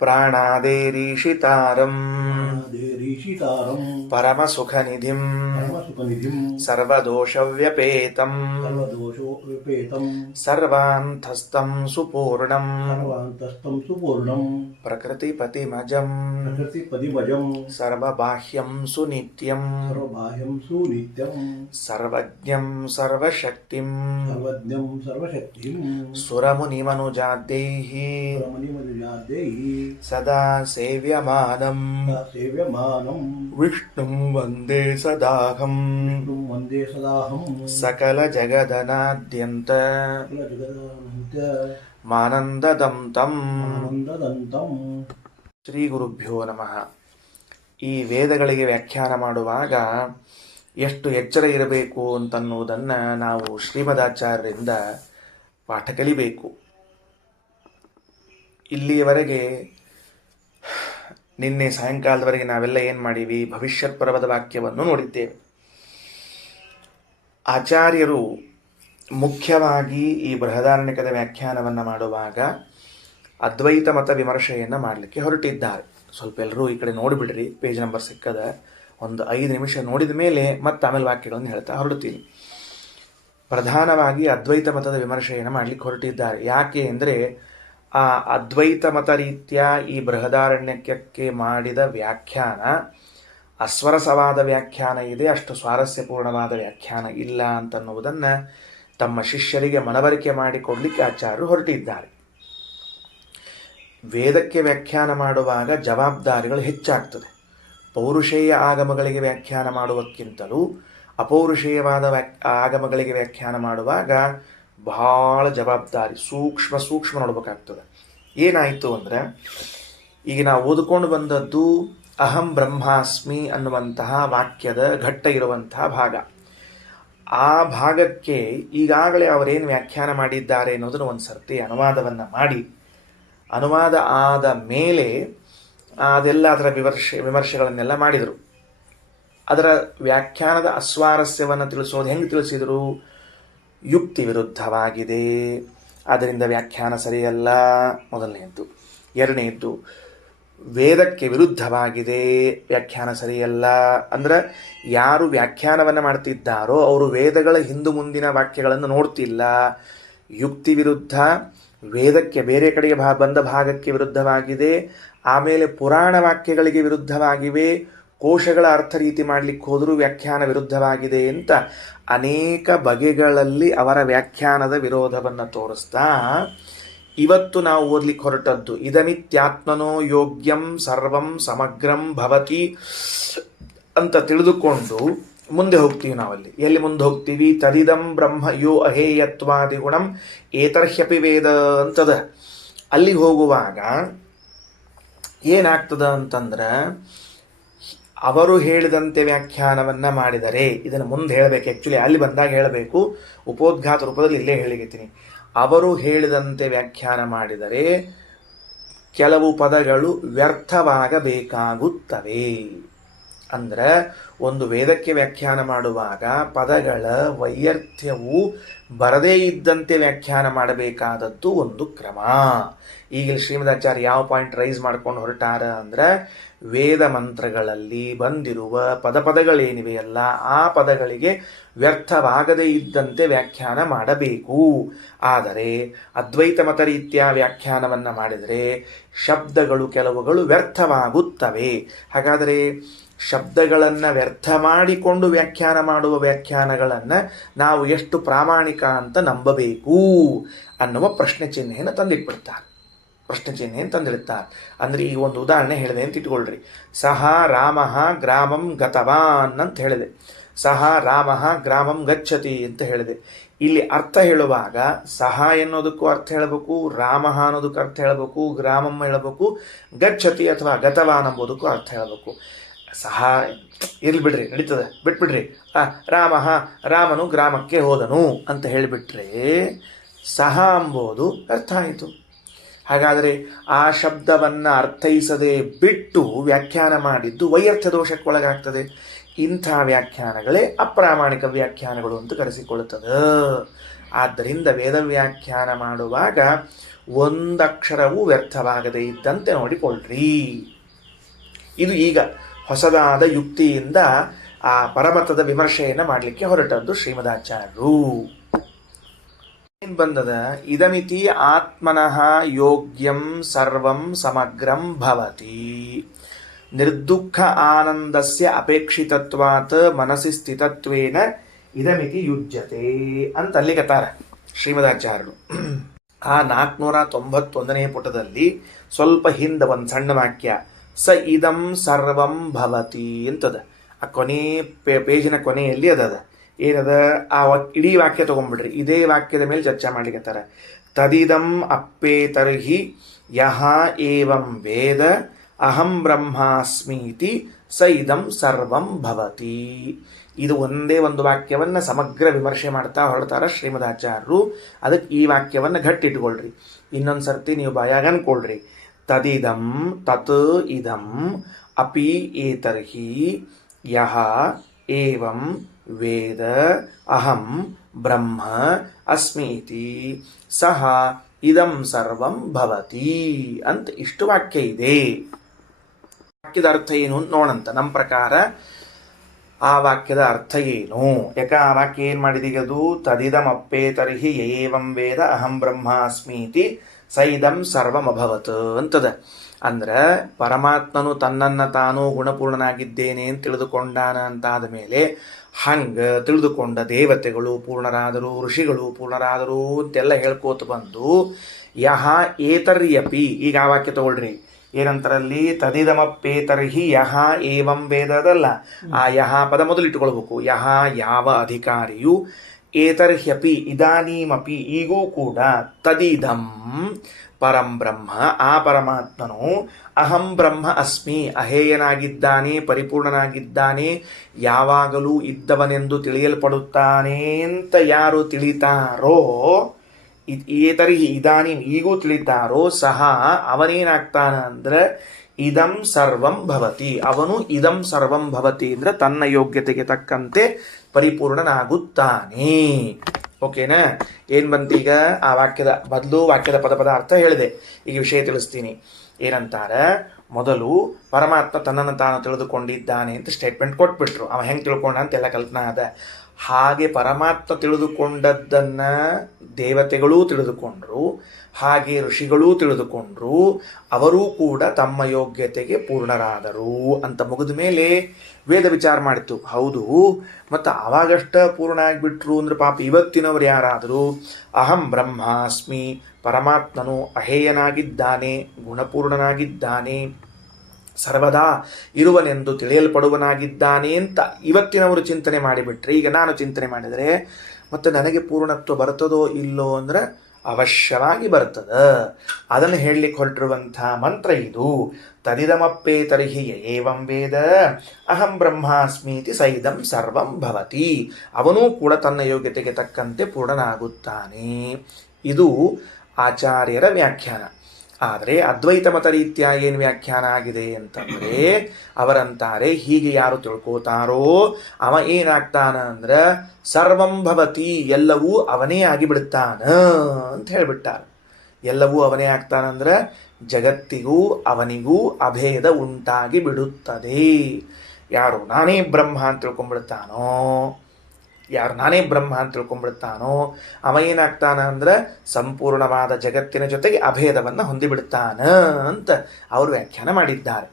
ಪ್ರಾಣಾದೇರೀಷಿತಾರಂ ಪರಮಸುಖನಿಧಿಂ ಸರ್ವದೋಷವ್ಯಪೇತಂ ಸರ್ವಾಂತಸ್ಥಂ ಸುಪೂರ್ಣಂ ಪ್ರಕೃತಿಪತಿಮಜಂ ಸರ್ವಬಾಹ್ಯಂ ಸುನಿತ್ಯಂ ಸರ್ವಜ್ಞಂ ಸರ್ವಶಕ್ತಿಂ ಸುರಮುನಿಮನುಜಾದ್ಯೈಃ ಸದಾ ಸೇವ್ಯಮಾನಂ ವಿಷ್ಣುಂ ವಂದೇ ಸದಾಹಂ ಸಕಲ ಜಗದನಾದ್ಯಂತ ಮಾನಂದದಂ ತಂ. ಶ್ರೀ ಗುರುಭ್ಯೋ ನಮಃ. ಈ ವೇದಗಳಿಗೆ ವ್ಯಾಖ್ಯಾನ ಮಾಡುವಾಗ ಎಷ್ಟು ಎಚ್ಚರ ಇರಬೇಕು ಅಂತನ್ನುವುದನ್ನು ನಾವು ಶ್ರೀಮದಾಚಾರ್ಯರಿಂದ ಪಾಠ ಕಲಿಬೇಕು. ಇಲ್ಲಿಯವರೆಗೆ ನಿನ್ನೆ ಸಾಯಂಕಾಲದವರೆಗೆ ನಾವೆಲ್ಲ ಏನು ಮಾಡೀವಿ? ಭವಿಷ್ಯತ್ ಪರ್ವದ ವಾಕ್ಯವನ್ನು ನೋಡಿದ್ದೇವೆ. ಆಚಾರ್ಯರು ಮುಖ್ಯವಾಗಿ ಈ ಬೃಹದಾರಣ್ಯಕದ ವ್ಯಾಖ್ಯಾನವನ್ನು ಮಾಡುವಾಗ ಅದ್ವೈತ ಮತ ವಿಮರ್ಶೆಯನ್ನು ಮಾಡಲಿಕ್ಕೆ ಹೊರಟಿದ್ದಾರೆ. ಸ್ವಲ್ಪ ಎಲ್ಲರೂ ಈ ಕಡೆ ನೋಡಿಬಿಡ್ರಿ, ಪೇಜ್ ನಂಬರ್ ಸಿಕ್ಕದ. ಒಂದು 5 ನಿಮಿಷ ನೋಡಿದ ಮೇಲೆ ಮತ್ತೆ ಆಮೇಲೆ ವಾಕ್ಯಗಳನ್ನು ಹೇಳ್ತಾ ಹೊರಡ್ತೀನಿ. ಪ್ರಧಾನವಾಗಿ ಅದ್ವೈತ ಮತದ ವಿಮರ್ಶೆಯನ್ನು ಮಾಡಲಿಕ್ಕೆ ಹೊರಟಿದ್ದಾರೆ. ಯಾಕೆ ಅಂದರೆ ಆ ಅದ್ವೈತ ಮತ ರೀತ್ಯ ಈ ಬೃಹದಾರಣ್ಯಕಕ್ಕೆ ಮಾಡಿದ ವ್ಯಾಖ್ಯಾನ ಅಸ್ವರಸವಾದ ವ್ಯಾಖ್ಯಾನ ಇದೆ, ಅಷ್ಟು ಸ್ವಾರಸ್ಯಪೂರ್ಣವಾದ ವ್ಯಾಖ್ಯಾನ ಇಲ್ಲ ಅಂತನ್ನುವುದನ್ನು ತಮ್ಮ ಶಿಷ್ಯರಿಗೆ ಮನವರಿಕೆ ಮಾಡಿಕೊಡಲಿಕ್ಕೆ ಆಚಾರ್ಯರು ಹೊರಟಿದ್ದಾರೆ. ವೇದಕ್ಕೆ ವ್ಯಾಖ್ಯಾನ ಮಾಡುವಾಗ ಜವಾಬ್ದಾರಿಗಳು ಹೆಚ್ಚಾಗ್ತದೆ. ಪೌರುಷೇಯ ಆಗಮಗಳಿಗೆ ವ್ಯಾಖ್ಯಾನ ಮಾಡುವಕ್ಕಿಂತಲೂ ಅಪೌರುಷೇಯವಾದ ಆಗಮಗಳಿಗೆ ವ್ಯಾಖ್ಯಾನ ಮಾಡುವಾಗ ಬಹಳ ಜವಾಬ್ದಾರಿ, ಸೂಕ್ಷ್ಮ ನೋಡ್ಬೇಕಾಗ್ತದೆ. ಏನಾಯಿತು ಅಂದರೆ, ಈಗ ನಾವು ಓದಿಕೊಂಡು ಬಂದದ್ದು ಅಹಂ ಬ್ರಹ್ಮಾಸ್ಮಿ ಅನ್ನುವಂತಹ ವಾಕ್ಯದ ಘಟ್ಟ ಇರುವಂತಹ ಭಾಗ. ಆ ಭಾಗಕ್ಕೆ ಈಗಾಗಲೇ ಅವರೇನು ವ್ಯಾಖ್ಯಾನ ಮಾಡಿದ್ದಾರೆ ಅನ್ನೋದನ್ನು ಒಂದು ಸರ್ತಿ ಅನುವಾದವನ್ನು ಮಾಡಿ, ಅನುವಾದ ಆದ ಮೇಲೆ ಅದೆಲ್ಲ ಅದರ ವಿಮರ್ಶೆಗಳನ್ನೆಲ್ಲ ಮಾಡಿದರು. ಅದರ ವ್ಯಾಖ್ಯಾನದ ಅಸ್ವಾರಸ್ಯವನ್ನು ತಿಳಿಸೋದು ಹೆಂಗೆ ತಿಳಿಸಿದರು? ಯುಕ್ತಿ ವಿರುದ್ಧವಾಗಿದೆ, ಆದ್ದರಿಂದ ವ್ಯಾಖ್ಯಾನ ಸರಿಯಲ್ಲ, ಮೊದಲನೆಯದ್ದು. ಎರಡನೆಯದ್ದು, ವೇದಕ್ಕೆ ವಿರುದ್ಧವಾಗಿದೆ, ವ್ಯಾಖ್ಯಾನ ಸರಿಯಲ್ಲ. ಅಂದ್ರೆ ಯಾರು ವ್ಯಾಖ್ಯಾನವನ್ನು ಮಾಡ್ತಿದ್ದಾರೋ ಅವರು ವೇದಗಳ ಹಿಂದು ಮುಂದಿನ ವಾಕ್ಯಗಳನ್ನು ನೋಡ್ತಿಲ್ಲ. ಯುಕ್ತಿ ವಿರುದ್ಧ, ವೇದಕ್ಕೆ ಬೇರೆ ಕಡೆಗೆ ಬಂದ ಭಾಗಕ್ಕೆ ವಿರುದ್ಧವಾಗಿದೆ, ಆಮೇಲೆ ಪುರಾಣ ವಾಕ್ಯಗಳಿಗೆ ವಿರುದ್ಧವಾಗಿವೆ, ಕೋಶಗಳ ಅರ್ಥ ರೀತಿ ಮಾಡಲಿಕ್ಕೆ ಹೋದರೂ ವ್ಯಾಖ್ಯಾನ ವಿರುದ್ಧವಾಗಿದೆ ಅಂತ ಅನೇಕ ಬಗೆಗಳಲ್ಲಿ ಅವರ ವ್ಯಾಖ್ಯಾನದ ವಿರೋಧವನ್ನು ತೋರಿಸ್ತಾ ಇವತ್ತು ನಾವು ಓದಲಿಕ್ಕೆ ಹೊರಟದ್ದು ಇದಮಿತ್ಯಾತ್ಮನೋ ಯೋಗ್ಯಂ ಸರ್ವಂ ಸಮಗ್ರಂ ಭವತಿ ಅಂತ ತಿಳಿದುಕೊಂಡು ಮುಂದೆ ಹೋಗ್ತೀವಿ. ನಾವಲ್ಲಿ ಎಲ್ಲಿ ಮುಂದೆ ಹೋಗ್ತೀವಿ? ತದಿದಂ ಬ್ರಹ್ಮ ಯೋ ಅಹೇಯತ್ವಾದಿ ಗುಣಂ ಏತರ್ಹ್ಯಪಿ ವೇದ ಅಂತದ. ಅಲ್ಲಿಗೆ ಹೋಗುವಾಗ ಏನಾಗ್ತದ ಅಂತಂದ್ರೆ, ಅವರು ಹೇಳಿದಂತೆ ವ್ಯಾಖ್ಯಾನವನ್ನು ಮಾಡಿದರೆ, ಇದನ್ನು ಮುಂದೆ ಹೇಳಬೇಕು, ಆ್ಯಕ್ಚುಲಿ ಅಲ್ಲಿ ಬಂದಾಗ ಹೇಳಬೇಕು, ಉಪೋದ್ಘಾತ ರೂಪದಲ್ಲಿ ಇಲ್ಲೇ ಹೇಳಿರ್ತೀನಿ. ಅವರು ಹೇಳಿದಂತೆ ವ್ಯಾಖ್ಯಾನ ಮಾಡಿದರೆ ಕೆಲವು ಪದಗಳು ವ್ಯರ್ಥವಾಗಬೇಕಾಗುತ್ತವೆ. ಅಂದರೆ ಒಂದು ವೇದಕ್ಕೆ ವ್ಯಾಖ್ಯಾನ ಮಾಡುವಾಗ ಪದಗಳ ವೈಯರ್ಥ್ಯವು ಬರದೇ ಇದ್ದಂತೆ ವ್ಯಾಖ್ಯಾನ ಮಾಡಬೇಕಾದದ್ದು ಒಂದು ಕ್ರಮ. ಈಗ ಶ್ರೀಮದಾಚಾರ್ಯ ಯಾವ ಪಾಯಿಂಟ್ ರೈಸ್ ಮಾಡ್ಕೊಂಡು ಹೊರಟಾರ ಅಂದರೆ, ವೇದ ಮಂತ್ರಗಳಲ್ಲಿ ಬಂದಿರುವ ಪದಗಳೇನಿವೆಯಲ್ಲ ಆ ಪದಗಳಿಗೆ ವ್ಯರ್ಥವಾಗದೇ ಇದ್ದಂತೆ ವ್ಯಾಖ್ಯಾನ ಮಾಡಬೇಕು. ಆದರೆ ಅದ್ವೈತ ಮತ ರೀತ್ಯ ವ್ಯಾಖ್ಯಾನವನ್ನು ಮಾಡಿದರೆ ಶಬ್ದಗಳು ಕೆಲವುಗಳು ವ್ಯರ್ಥವಾಗುತ್ತವೆ. ಹಾಗಾದರೆ ಶಬ್ದಗಳನ್ನು ವ್ಯರ್ಥ ಮಾಡಿಕೊಂಡು ವ್ಯಾಖ್ಯಾನ ಮಾಡುವ ವ್ಯಾಖ್ಯಾನಗಳನ್ನು ನಾವು ಎಷ್ಟು ಪ್ರಾಮಾಣಿಕ ಅಂತ ನಂಬಬೇಕು ಅನ್ನುವ ಪ್ರಶ್ನೆ ಚಿಹ್ನೆಯನ್ನು ತಂದಿಟ್ಬಿಡ್ತಾರೆ. ಅಂದರೆ ಈ ಒಂದು ಉದಾಹರಣೆ ಹೇಳಿದೆ ಅಂತ ಇಟ್ಕೊಳ್ರಿ. ಸಹ ರಾಮ ಗ್ರಾಮಂ ಗತವಾನ್ ಅಂತ ಹೇಳಿದೆ, ಸಹ ರಾಮ ಗ್ರಾಮಂ ಗಚ್ಚತಿ ಅಂತ ಹೇಳಿದೆ. ಇಲ್ಲಿ ಅರ್ಥ ಹೇಳುವಾಗ ಸಹ ಎನ್ನುವುದಕ್ಕೂ ಅರ್ಥ ಹೇಳಬೇಕು, ರಾಮ ಅನ್ನೋದಕ್ಕೂ ಅರ್ಥ ಹೇಳಬೇಕು, ಗ್ರಾಮಂ ಹೇಳಬೇಕು, ಗಚ್ಚತಿ ಅಥವಾ ಗತವಾನ್ ಎಂಬುದಕ್ಕೂ ಅರ್ಥ ಹೇಳಬೇಕು. ಸಹ ಇರ್ಲಿ ಬಿಡ್ರಿ, ನಡೀತದೆ, ಬಿಟ್ಬಿಡ್ರಿ. ರಾಮನು ಗ್ರಾಮಕ್ಕೆ ಹೋದನು ಅಂತ ಹೇಳಿಬಿಟ್ರೆ ಸಹ ಎಂಬುದು ಅರ್ಥ ಆಯಿತು. ಹಾಗಾದರೆ ಆ ಶಬ್ದವನ್ನು ಅರ್ಥೈಸದೆ ಬಿಟ್ಟು ವ್ಯಾಖ್ಯಾನ ಮಾಡಿದ್ದು ವೈಯರ್ಥ್ಯ ದೋಷಕ್ಕೊಳಗಾಗ್ತದೆ. ಇಂಥ ವ್ಯಾಖ್ಯಾನಗಳೇ ಅಪ್ರಾಮಾಣಿಕ ವ್ಯಾಖ್ಯಾನಗಳು ಅಂತ ಕರೆಸಿಕೊಳ್ಳುತ್ತದೆ. ಆದ್ದರಿಂದ ವೇದ ವ್ಯಾಖ್ಯಾನ ಮಾಡುವಾಗ ಒಂದಕ್ಷರವೂ ವ್ಯರ್ಥವಾಗದೇ ಇದ್ದಂತೆ ನೋಡಿಕೊಳ್ಳ್ರಿ. ಇದು ಈಗ ಹೊಸದಾದ ಯುಕ್ತಿಯಿಂದ ಆ ಪರಮತದ ವಿಮರ್ಶೆಯನ್ನು ಮಾಡಲಿಕ್ಕೆ ಹೊರಟದ್ದು ಶ್ರೀಮದಾಚಾರ್ಯರು. ಏನ್ ಬಂದದ? ಇದಮಿತಿ ಆತ್ಮನಃ ಯೋಗ್ಯಂ ಸರ್ವಂ ಸಮಗ್ರಂ ಭವತಿ ನಿರ್ದುಃಖ ಆನಂದಸ್ಯ ಅಪೇಕ್ಷಿತತ್ವಾತ್ ಮನಸ್ಸಿ ಸ್ಥಿತತ್ವೇನ ಇದಮಿತಿ ಯುಜ್ಯತೆ ಅಂತ ಅಲ್ಲಿಗತಾರ ಶ್ರೀಮದಾಚಾರ್ಯರು. ಆ 491ನೇ ಪುಟದಲ್ಲಿ ಸ್ವಲ್ಪ ಹಿಂದೆ ಒಂದು ಸಣ್ಣ ವಾಕ್ಯ, ಸ ಇದಂ ಸರ್ವಂ ಭವತಿ ಅಂತದ. ಆ ಕೊನೆ ಪೇಜಿನ ಕೊನೆಯಲ್ಲಿ ಅದದ. ಏನದ? ಆ ಇಡೀ ವಾಕ್ಯ ತಗೊಂಡ್ಬಿಡ್ರಿ. ಇದೇ ವಾಕ್ಯದ ಮೇಲೆ ಚರ್ಚೆ ಮಾಡ್ಲಿಕ್ಕತ್ತಾರ. ತದಿದಂ ಅಪ್ಪೇತರ್ಹಿ ಯಹ ಏವಂ ವೇದ ಅಹಂ ಬ್ರಹ್ಮಾಸ್ಮೀತಿ ಸ ಇದಂ ಸರ್ವಂ ಭವತಿ. ಇದು ಒಂದೇ ಒಂದು ವಾಕ್ಯವನ್ನ ಸಮಗ್ರ ವಿಮರ್ಶೆ ಮಾಡ್ತಾ ಹೊರಡ್ತಾರ ಶ್ರೀಮದಾಚಾರ್ಯರು. ಅದಕ್ಕೆ ಈ ವಾಕ್ಯವನ್ನ ಗಟ್ಟಿಟ್ಕೊಳ್ರಿ. ಇನ್ನೊಂದು ಸರ್ತಿ ನೀವು ಬಾಯಾಗ ಅನ್ಕೊಳ್ರಿ. ತದಿದಂ ತತ್ ಇದಂ ಅಪಿ ಏತರ್ಹಿ ಯಹ ಏವಂ ವೇದ ಅಹಂ ಬ್ರಹ್ಮ ಅಸ್ಮೀತಿ ಸಹ ಇದಂ ಸರ್ವಂ ಭವತಿ ಅಂತ ಇಷ್ಟು ವಾಕ್ಯ ಇದೆ. ವಾಕ್ಯದ ಅರ್ಥ ಏನು ನೋಡಂತ. ನಮ್ಮ ಪ್ರಕಾರ ಆ ವಾಕ್ಯದ ಅರ್ಥ ಏನು? ಯಾಕೆ ಆ ವಾಕ್ಯ ಏನು ಮಾಡಿದೀಗ? ಅದು ತದಿದಂ ಅಪ್ಪೇತರ್ಹಿ ಏವಂ ವೇದ ಅಹಂ ಬ್ರಹ್ಮ ಅಸ್ಮೀತಿ ಸ ಇದಂ ಸರ್ವಂ ಅಭವತ್ ಅಂತದ. ಅಂದ್ರೆ ಪರಮಾತ್ಮನು ತನ್ನನ್ನು ತಾನು ಗುಣಪೂರ್ಣನಾಗಿದ್ದೇನೆ ಅಂತ ತಿಳಿದುಕೊಂಡಾನ ಅಂತಾದ ಮೇಲೆ ಹಂಗ ತಿಳಿದುಕೊಂಡ ದೇವತೆಗಳು ಪೂರ್ಣರಾದರು, ಋಷಿಗಳು ಪೂರ್ಣರಾದರು ಅಂತೆಲ್ಲ ಹೇಳ್ಕೋತ ಬಂದು ಯಹ ಏತರ್ಯಪಿ, ಈಗ ಆ ವಾಕ್ಯ ತಗೊಳ್ರಿ. ಏನಂತಾರಲ್ಲಿ? ತದಿದಮಪ್ಪೇತರ್ಹಿ ಯಹ ಏವಂ ವೇದ ಅದಲ್ಲ, ಆ ಯಹ ಪದ ಮೊದಲು ಇಟ್ಟುಕೊಳ್ಬೇಕು. ಯಹ ಯಾವ ಅಧಿಕಾರಿಯು, ಏತರ್ಹ್ಯಪಿ ಇದಾನೀಮಪಿ ಈಗೂ ಕೂಡ, ತದಿದಂ ಪರಂ ಬ್ರಹ್ಮ ಆ ಪರಮಾತ್ಮನು, ಅಹಂ ಬ್ರಹ್ಮ ಅಸ್ಮಿ ಅಹೇಯನಾಗಿದ್ದಾನೆ, ಪರಿಪೂರ್ಣನಾಗಿದ್ದಾನೆ, ಯಾವಾಗಲೂ ಇದ್ದವನೆಂದು ತಿಳಿಯಲ್ಪಡುತ್ತಾನೆ ಅಂತ ಯಾರು ತಿಳಿತಾರೋ, ಏತರ್ಹಿ ಇದಾನೀಂ ಈಗೂ ತಿಳಿತಾರೋ ಸಹ ಅವನೇನಾಗ್ತಾನ ಅಂದ್ರೆ ಇದಂ ಸರ್ವಂ ಭವತಿ, ಅವನು ಇದಂ ಸರ್ವಂ ಭವತಿ ಅಂದ್ರೆ ತನ್ನ ಯೋಗ್ಯತೆಗೆ ತಕ್ಕಂತೆ ಪರಿಪೂರ್ಣನಾಗುತ್ತಾನೆ. ಓಕೆನಾ? ಏನ್ ಬಂತೀಗ? ಆ ವಾಕ್ಯದ ಬದಲು ವಾಕ್ಯದ ಪದ ಅರ್ಥ ಹೇಳಿದೆ. ಈಗ ವಿಷಯ ತಿಳಿಸ್ತೀನಿ. ಏನಂತಾರ? ಮೊದಲು ಪರಮಾತ್ಮ ತನ್ನನ್ನು ತಾನು ತಿಳಿದುಕೊಂಡಿದ್ದಾನೆ ಅಂತ ಸ್ಟೇಟ್ಮೆಂಟ್ ಕೊಟ್ಬಿಟ್ರು. ಅವ ಹೆಂಗೆ ತಿಳ್ಕೊಂಡ ಅಂತೆಲ್ಲ ಕಲ್ಪನಾ ಅದ. ಹಾಗೆ ಪರಮಾತ್ಮ ತಿಳಿದುಕೊಂಡದ್ದನ್ನ ದೇವತೆಗಳೂ ತಿಳಿದುಕೊಂಡ್ರು, ಹಾಗೆ ಋಷಿಗಳೂ ತಿಳಿದುಕೊಂಡ್ರು, ಅವರೂ ಕೂಡ ತಮ್ಮ ಯೋಗ್ಯತೆಗೆ ಪೂರ್ಣರಾದರು ಅಂತ ಮುಗಿದ ಮೇಲೆ ವೇದ ವಿಚಾರ ಮಾಡಿತು. ಹೌದು, ಮತ್ತು ಆವಾಗಷ್ಟ ಪೂರ್ಣ ಆಗಿಬಿಟ್ರು ಅಂದ್ರೆ ಪಾಪ ಇವತ್ತಿನವರು ಯಾರಾದರೂ ಅಹಂ ಬ್ರಹ್ಮಾಸ್ಮಿ, ಪರಮಾತ್ಮನು ಅಹೇಯನಾಗಿದ್ದಾನೆ, ಗುಣಪೂರ್ಣನಾಗಿದ್ದಾನೆ, ಸರ್ವದಾ ಇರುವನೆಂದು ತಿಳಿಯಲ್ಪಡುವನಾಗಿದ್ದಾನೆ ಅಂತ ಇವತ್ತಿನವರು ಚಿಂತನೆ ಮಾಡಿಬಿಟ್ರೆ, ಈಗ ನಾನು ಚಿಂತನೆ ಮಾಡಿದರೆ ಮತ್ತು ನನಗೆ ಪೂರ್ಣತ್ವ ಬರ್ತದೋ ಇಲ್ಲೋ ಅಂದ್ರೆ ಅವಶ್ಯವಾಗಿ ಬರ್ತದ. ಅದನ್ನು ಹೇಳಲಿಕ್ಕೆ ಹೊರಟಿರುವಂಥ ಮಂತ್ರ ಇದು. ತದಿದಮಪ್ಪೇತರ್ಹಿ ಏವಂ ವೇದ ಅಹಂ ಬ್ರಹ್ಮಾಸ್ಮೀತಿ ಸೈದಂ ಸರ್ವಂ ಭವತಿ. ಅವನೂ ಕೂಡ ತನ್ನ ಯೋಗ್ಯತೆಗೆ ತಕ್ಕಂತೆ ಪೂರ್ಣನಾಗುತ್ತಾನೆ. ಇದು ಆಚಾರ್ಯರ ವ್ಯಾಖ್ಯಾನ. ಆದರೆ ಅದ್ವೈತ ಮತ ರೀತ್ಯ ಏನು ವ್ಯಾಖ್ಯಾನ ಆಗಿದೆ ಅಂತಂದರೆ, ಅವರಂತಾರೆ ಹೀಗೆ ಯಾರು ತಿಳ್ಕೋತಾರೋ ಅವ ಏನಾಗ್ತಾನ ಅಂದ್ರೆ ಸರ್ವಂ ಭವತಿ, ಎಲ್ಲವೂ ಅವನೇ ಆಗಿಬಿಡ್ತಾನ ಅಂತ ಹೇಳಿಬಿಟ್ಟಾರ. ಎಲ್ಲವೂ ಅವನೇ ಆಗ್ತಾನಂದ್ರೆ ಜಗತ್ತಿಗೂ ಅವನಿಗೂ ಅಭೇದ ಉಂಟಾಗಿ ಬಿಡುತ್ತದೆ. ಯಾರು ನಾನೇ ಬ್ರಹ್ಮ ಅಂತ ತಿಳ್ಕೊಂಡ್ಬಿಡ್ತಾನೋ, ಅವ ಏನಾಗ್ತಾನ ಅಂದ್ರೆ ಸಂಪೂರ್ಣವಾದ ಜಗತ್ತಿನ ಜೊತೆಗೆ ಅಭೇದವನ್ನು ಹೊಂದಿಬಿಡ್ತಾನ ಅಂತ ಅವರು ವ್ಯಾಖ್ಯಾನ ಮಾಡಿದ್ದಾರೆ.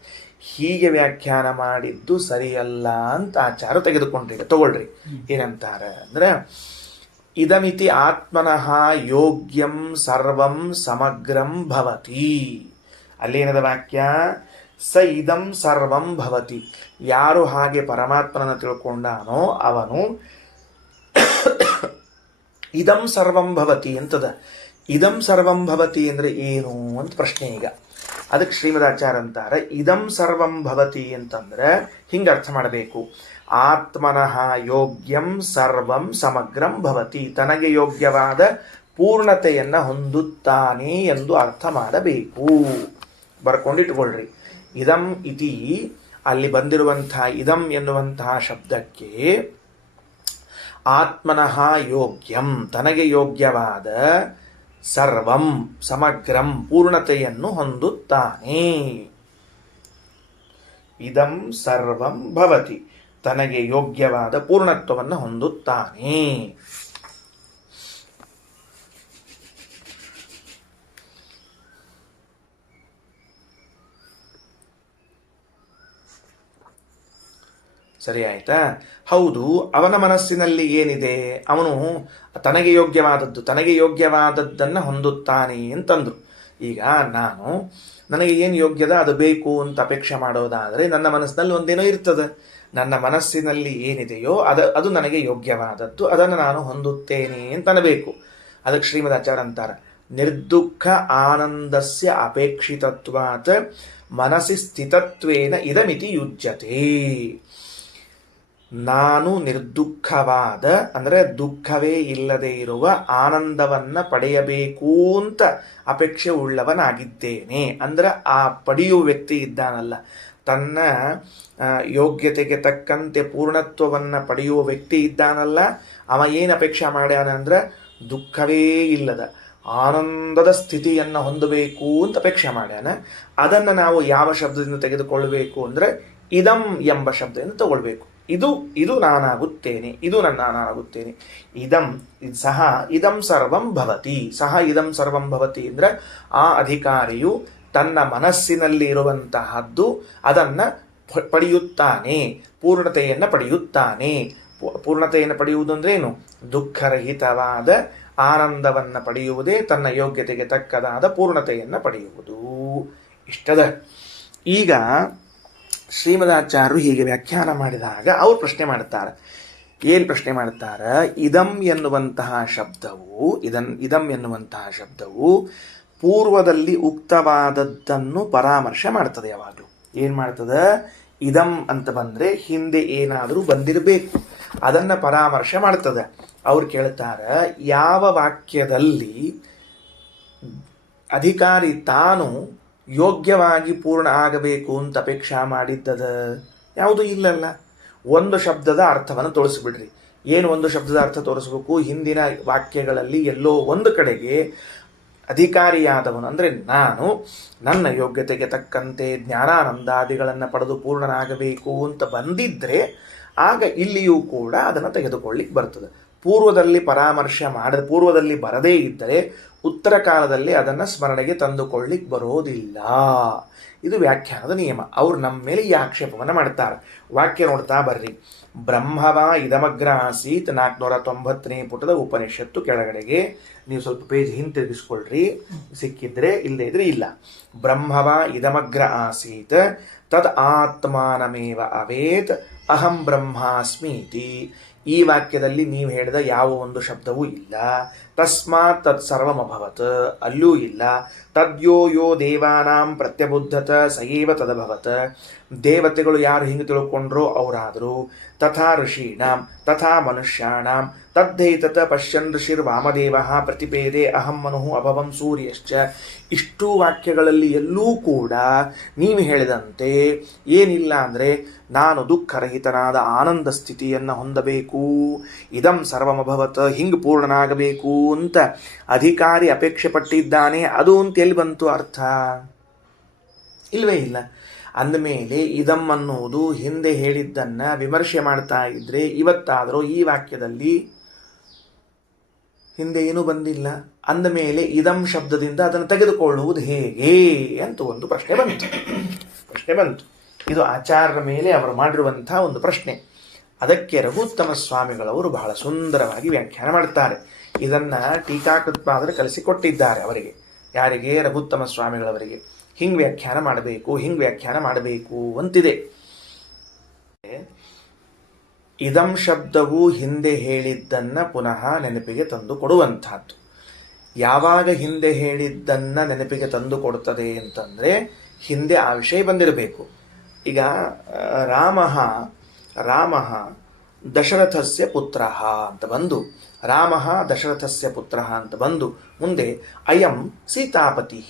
ಹೀಗೆ ವ್ಯಾಖ್ಯಾನ ಮಾಡಿದ್ದು ಸರಿಯಲ್ಲ ಅಂತ ಆಚಾರ ತಗೊಳ್ರಿ. ಏನಂತಾರೆ ಅಂದ್ರೆ ಇದಮಿತಿ ಆತ್ಮನಃ ಯೋಗ್ಯಂ ಸರ್ವಂ ಸಮಗ್ರಂ ಭವತಿ. ಅಲ್ಲೇನದ ವಾಕ್ಯ? ಸ ಇದಂ ಸರ್ವಂ ಭವತಿ. ಯಾರು ಹಾಗೆ ಪರಮಾತ್ಮನನ್ನು ತಿಳ್ಕೊಂಡಾನೋ ಅವನು ಇದಂ ಸರ್ವಂ ಭವತಿ ಅಂತದ. ಇದಂ ಸರ್ವಂ ಭವತಿ ಅಂದ್ರೆ ಏನು ಅಂತ ಪ್ರಶ್ನೆ. ಈಗ ಅದಕ್ಕೆ ಶ್ರೀಮದಾಚಾರ್ಯ ಅಂತಾರೆ, ಇದಂ ಸರ್ವಂ ಭವತಿ ಅಂತಂದ್ರೆ ಹಿಂಗೆ ಅರ್ಥ ಮಾಡಬೇಕು. ಆತ್ಮನಃ ಯೋಗ್ಯಂ ಸರ್ವಂ ಸಮಗ್ರಂ ಭವತಿ, ತನಗೆ ಯೋಗ್ಯವಾದ ಪೂರ್ಣತೆಯನ್ನು ಹೊಂದುತ್ತಾನೆ ಎಂದು ಅರ್ಥ ಮಾಡಬೇಕು. ಬರ್ಕೊಂಡಿಟ್ಕೊಳ್ರಿ. ಇದಂ ಇತಿ ಅಲ್ಲಿ ಬಂದಿರುವಂತಹ ಇದಂ ಎನ್ನುವಂತಹ ಶಬ್ದಕ್ಕೆ ಆತ್ಮನಃ ಯೋಗ್ಯಂ, ತನಗೆ ಯೋಗ್ಯವಾದ ಸರ್ವಂ ಸಮಗ್ರಂ ಪೂರ್ಣತೆಯನ್ನು ಹೊಂದುತ್ತಾನೆ. ಇದಂ ಸರ್ವಂ ಭವತಿ ತನಗೆ ಯೋಗ್ಯವಾದ ಪೂರ್ಣತ್ವವನ್ನು ಹೊಂದುತ್ತಾನೆ. ಸರಿ ಆಯ್ತಾ? ಹೌದು, ಅವನ ಮನಸ್ಸಿನಲ್ಲಿ ಏನಿದೆ? ಅವನು ತನಗೆ ಯೋಗ್ಯವಾದದ್ದನ್ನು ಹೊಂದುತ್ತಾನೆ ಅಂತಂದ್ರು. ಈಗ ನನಗೆ ಏನು ಯೋಗ್ಯದ ಅದು ಬೇಕು ಅಂತ ಅಪೇಕ್ಷೆ ಮಾಡೋದಾದರೆ ನನ್ನ ಮನಸ್ಸಿನಲ್ಲಿ ಒಂದೇನೋ ಇರ್ತದೆ. ನನ್ನ ಮನಸ್ಸಿನಲ್ಲಿ ಏನಿದೆಯೋ ಅದು ನನಗೆ ಯೋಗ್ಯವಾದದ್ದು, ಅದನ್ನು ನಾನು ಹೊಂದುತ್ತೇನೆ ಅಂತ ಅನ್ನಬೇಕು. ಅದಕ್ಕೆ ಶ್ರೀಮದಾಚಾರ್ಯ ಅಂತಾರೆ, ನಿರ್ದುಃಖ ಆನಂದಸ್ಯ ಅಪೇಕ್ಷಿತತ್ವಾತ್ ಮನಸ್ಸಿ ಸ್ಥಿತತ್ವೇನ ಇದಮಿತಿ ಯುಜ್ಯತೆ. ನಾನು ನಿರ್ದುಃಖವಾದ ಅಂದರೆ ದುಃಖವೇ ಇಲ್ಲದೆ ಇರುವ ಆನಂದವನ್ನ ಪಡೆಯಬೇಕು ಅಂತ ಅಪೇಕ್ಷೆ ಉಳ್ಳವನಾಗಿದ್ದೇನೆ. ಅಂದ್ರೆ ಆ ಪಡೆಯುವ ವ್ಯಕ್ತಿ ಇದ್ದಾನಲ್ಲ, ತನ್ನ ಯೋಗ್ಯತೆಗೆ ತಕ್ಕಂತೆ ಪೂರ್ಣತ್ವವನ್ನು ಪಡೆಯುವ ವ್ಯಕ್ತಿ ಇದ್ದಾನಲ್ಲ, ಅವ ಏನು ಅಪೇಕ್ಷೆ ಮಾಡ್ಯಾನ ಅಂದ್ರೆ ದುಃಖವೇ ಇಲ್ಲದ ಆನಂದದ ಸ್ಥಿತಿಯನ್ನು ಹೊಂದಬೇಕು ಅಂತ ಅಪೇಕ್ಷೆ ಮಾಡ್ಯಾನ. ಅದನ್ನು ನಾವು ಯಾವ ಶಬ್ದದಿಂದ ತೆಗೆದುಕೊಳ್ಳಬೇಕು ಅಂದರೆ ಇದಂ ಎಂಬ ಶಬ್ದದಿಂದ ತಗೊಳ್ಬೇಕು. ಇದು ನಾನಾಗುತ್ತೇನೆ, ಇದು ನಾನಾಗುತ್ತೇನೆ. ಸಹ ಇದಂ ಸರ್ವಂ ಭವತಿ. ಸಹ ಇದಂ ಸರ್ವಂ ಭವತಿ ಅಂದರೆ ಆ ಅಧಿಕಾರಿಯು ತನ್ನ ಮನಸ್ಸಿನಲ್ಲಿ ಇರುವಂತಹದ್ದು ಅದನ್ನು ಪಡೆಯುತ್ತಾನೆ, ಪೂರ್ಣತೆಯನ್ನು ಪಡೆಯುತ್ತಾನೆ. ಪೂರ್ಣತೆಯನ್ನು ಪಡೆಯುವುದು ಅಂದ್ರೇನು? ದುಃಖರಹಿತವಾದ ಆನಂದವನ್ನು ಪಡೆಯುವುದೇ ತನ್ನ ಯೋಗ್ಯತೆಗೆ ತಕ್ಕದಾದ ಪೂರ್ಣತೆಯನ್ನು ಪಡೆಯುವುದು. ಇಷ್ಟದ. ಈಗ ಶ್ರೀಮದಾಚಾರ್ಯರು ಹೀಗೆ ವ್ಯಾಖ್ಯಾನ ಮಾಡಿದಾಗ ಅವ್ರು ಪ್ರಶ್ನೆ ಮಾಡ್ತಾರೆ. ಏನು ಪ್ರಶ್ನೆ ಮಾಡ್ತಾರೆ? ಇದಂ ಎನ್ನುವಂತಹ ಶಬ್ದವು ಪೂರ್ವದಲ್ಲಿ ಉಕ್ತವಾದದ್ದನ್ನು ಪರಾಮರ್ಶೆ ಮಾಡ್ತದೆ. ಯಾವಾಗಲೂ ಏನು ಮಾಡ್ತದೆ? ಇದಂ ಅಂತ ಬಂದರೆ ಹಿಂದೆ ಏನಾದರೂ ಬಂದಿರಬೇಕು, ಅದನ್ನು ಪರಾಮರ್ಶೆ ಮಾಡ್ತದೆ. ಅವ್ರು ಕೇಳ್ತಾರೆ, ಯಾವ ವಾಕ್ಯದಲ್ಲಿ ಅಧಿಕಾರಿ ತಾನು ಯೋಗ್ಯವಾಗಿ ಪೂರ್ಣ ಆಗಬೇಕು ಅಂತ ಅಪೇಕ್ಷಾ ಮಾಡಿದ್ದದ? ಯಾವುದೂ ಇಲ್ಲಲ್ಲ. ಒಂದು ಶಬ್ದದ ಅರ್ಥವನ್ನು ತೋರಿಸ್ಬಿಡ್ರಿ. ಏನು ಒಂದು ಶಬ್ದದ ಅರ್ಥ ತೋರಿಸ್ಬೇಕು? ಹಿಂದಿನ ವಾಕ್ಯಗಳಲ್ಲಿ ಎಲ್ಲೋ ಒಂದು ಕಡೆಗೆ ಅಧಿಕಾರಿಯಾದವನು ಅಂದರೆ ನಾನು ನನ್ನ ಯೋಗ್ಯತೆಗೆ ತಕ್ಕಂತೆ ಜ್ಞಾನಾನಂದಾದಿಗಳನ್ನು ಪಡೆದು ಪೂರ್ಣನಾಗಬೇಕು ಅಂತ ಬಂದಿದ್ರೆ ಆಗ ಇಲ್ಲಿಯೂ ಕೂಡ ಅದನ್ನು ತೆಗೆದುಕೊಳ್ಳಿಕ್ಕೆ ಬರ್ತದೆ. ಪೂರ್ವದಲ್ಲಿ ಬರದೇ ಇದ್ದರೆ ಉತ್ತರ ಕಾಲದಲ್ಲಿ ಅದನ್ನು ಸ್ಮರಣೆಗೆ ತಂದುಕೊಳ್ಳಿಕ್ಕೆ ಬರೋದಿಲ್ಲ. ಇದು ವ್ಯಾಖ್ಯಾನದ ನಿಯಮ. ಅವ್ರು ನಮ್ಮ ಮೇಲೆ ಈ ಆಕ್ಷೇಪವನ್ನು ಮಾಡ್ತಾರೆ. ವಾಕ್ಯ ನೋಡ್ತಾ ಬರ್ರಿ. ಬ್ರಹ್ಮವ ಇದಮಗ್ರ ಆಸೀತ್ 490ನೇ ಪುಟದ ಉಪನಿಷತ್ತು ಕೆಳಗಡೆಗೆ ನೀವು ಸ್ವಲ್ಪ ಪೇಜ್ ಹಿಂತಿರುಗಿಸ್ಕೊಳ್ರಿ, ಸಿಕ್ಕಿದ್ರೆ, ಇಲ್ಲದೇ ಇದ್ರೆ ಇಲ್ಲ. ಬ್ರಹ್ಮವ ಇದಮಗ್ರ ಆಸೀತ್ ತದ್ ಆತ್ಮಾನಮೇವ ಅವೇತ್ ಅಹಂ ಬ್ರಹ್ಮಾಸ್ಮೀತಿ. ಈ ವಾಕ್ಯದಲ್ಲಿ ನೀವು ಹೇಳಿದ ಯಾವ ಒಂದು ಶಬ್ದವೂ ಇಲ್ಲ. ತಸ್ಮಾತ್ ತತ್ ಸರ್ವಮಭವತ್, ಅಲ್ಲೂ ಇಲ್ಲ. ತದ್ಯೋ ಯೋ ದೇವಾನಾಂ ಪ್ರತ್ಯಬುದ್ಧತ ಸಯೇವ ತದಭವತ್. ದೇವತೆಗಳು ಯಾರು ಹಿಂಗೆ ತಿಳ್ಕೊಂಡ್ರೋ ಅವರಾದರು. ತಥಾ ಋಷೀಣಾಂ ತಥಾ ಮನುಷ್ಯಾಣಾಂ ತದ್ಧೈತತ ಪಶ್ಯನ್ ಋಷಿರ್ ವಾಮದೇವ ಪ್ರತಿಪೇದೆ ಅಹಂ ಮನುಃ ಅಭವಂ ಸೂರ್ಯಶ್ಚ. ಇಷ್ಟು ವಾಕ್ಯಗಳಲ್ಲಿ ಎಲ್ಲೂ ಕೂಡ ನೀವು ಹೇಳಿದಂತೆ ಏನಿಲ್ಲ ಅಂದರೆ ನಾನು ದುಃಖರಹಿತನಾದ ಆನಂದ ಸ್ಥಿತಿಯನ್ನು ಹೊಂದಬೇಕು, ಇದಂ ಸರ್ವಮಭವತ್, ಹಿಂಗೆ ಪೂರ್ಣನಾಗಬೇಕು ಅಂತ ಅಧಿಕಾರಿ ಅಪೇಕ್ಷೆ ಪಟ್ಟಿದ್ದಾನೆ. ಅದು ಅಂತ ಎಲ್ಲಿ ಬಂತು ಅರ್ಥ? ಇಲ್ವೇ ಇಲ್ಲ. ಅಂದಮೇಲೆ ಇದಂ ಅನ್ನುವುದು ಹಿಂದೆ ಹೇಳಿದ್ದನ್ನು ವಿಮರ್ಶೆ ಮಾಡ್ತಾ ಇದ್ರೆ ಇವತ್ತಾದರೂ ಈ ವಾಕ್ಯದಲ್ಲಿ ಹಿಂದೆ ಏನೂ ಬಂದಿಲ್ಲ. ಅಂದಮೇಲೆ ಇದಂ ಶಬ್ದದಿಂದ ಅದನ್ನು ತೆಗೆದುಕೊಳ್ಳುವುದು ಹೇಗೆ ಅಂತ ಒಂದು ಪ್ರಶ್ನೆ ಬಂತು. ಇದು ಆಚಾರ್ಯರ ಮೇಲೆ ಅವರು ಮಾಡಿರುವಂತಹ ಒಂದು ಪ್ರಶ್ನೆ. ಅದಕ್ಕೆ ರಘುತ್ತಮ ಸ್ವಾಮಿಗಳವರು ಬಹಳ ಸುಂದರವಾಗಿ ವ್ಯಾಖ್ಯಾನ ಮಾಡ್ತಾರೆ. ಇದನ್ನು ಟೀಕಾಕೃತ್ಪಾದರು ಕಲಿಸಿಕೊಟ್ಟಿದ್ದಾರೆ ಅವರಿಗೆ. ಯಾರಿಗೆ? ರಘುತ್ತಮ ಸ್ವಾಮಿಗಳವರಿಗೆ. ಹಿಂಗೆ ವ್ಯಾಖ್ಯಾನ ಮಾಡಬೇಕು ಅಂತಿದೆ. ಇದಂ ಶಬ್ದವು ಹಿಂದೆ ಹೇಳಿದ್ದನ್ನು ಪುನಃ ನೆನಪಿಗೆ ತಂದು ಕೊಡುವಂತಹದ್ದು. ಯಾವಾಗ ಹಿಂದೆ ಹೇಳಿದ್ದನ್ನು ನೆನಪಿಗೆ ತಂದು ಕೊಡುತ್ತದೆ ಅಂತಂದರೆ ಹಿಂದೆ ಆ ವಿಷಯ ಬಂದಿರಬೇಕು. ಈಗ ರಾಮ ದಶರಥಸ್ಯ ಪುತ್ರ ಅಂತ ಬಂದು, ದಶರಥಸ್ಯ ಪುತ್ರ ಅಂತ ಬಂದು ಮುಂದೆ ಅಯಂ ಸೀತಾಪತಿ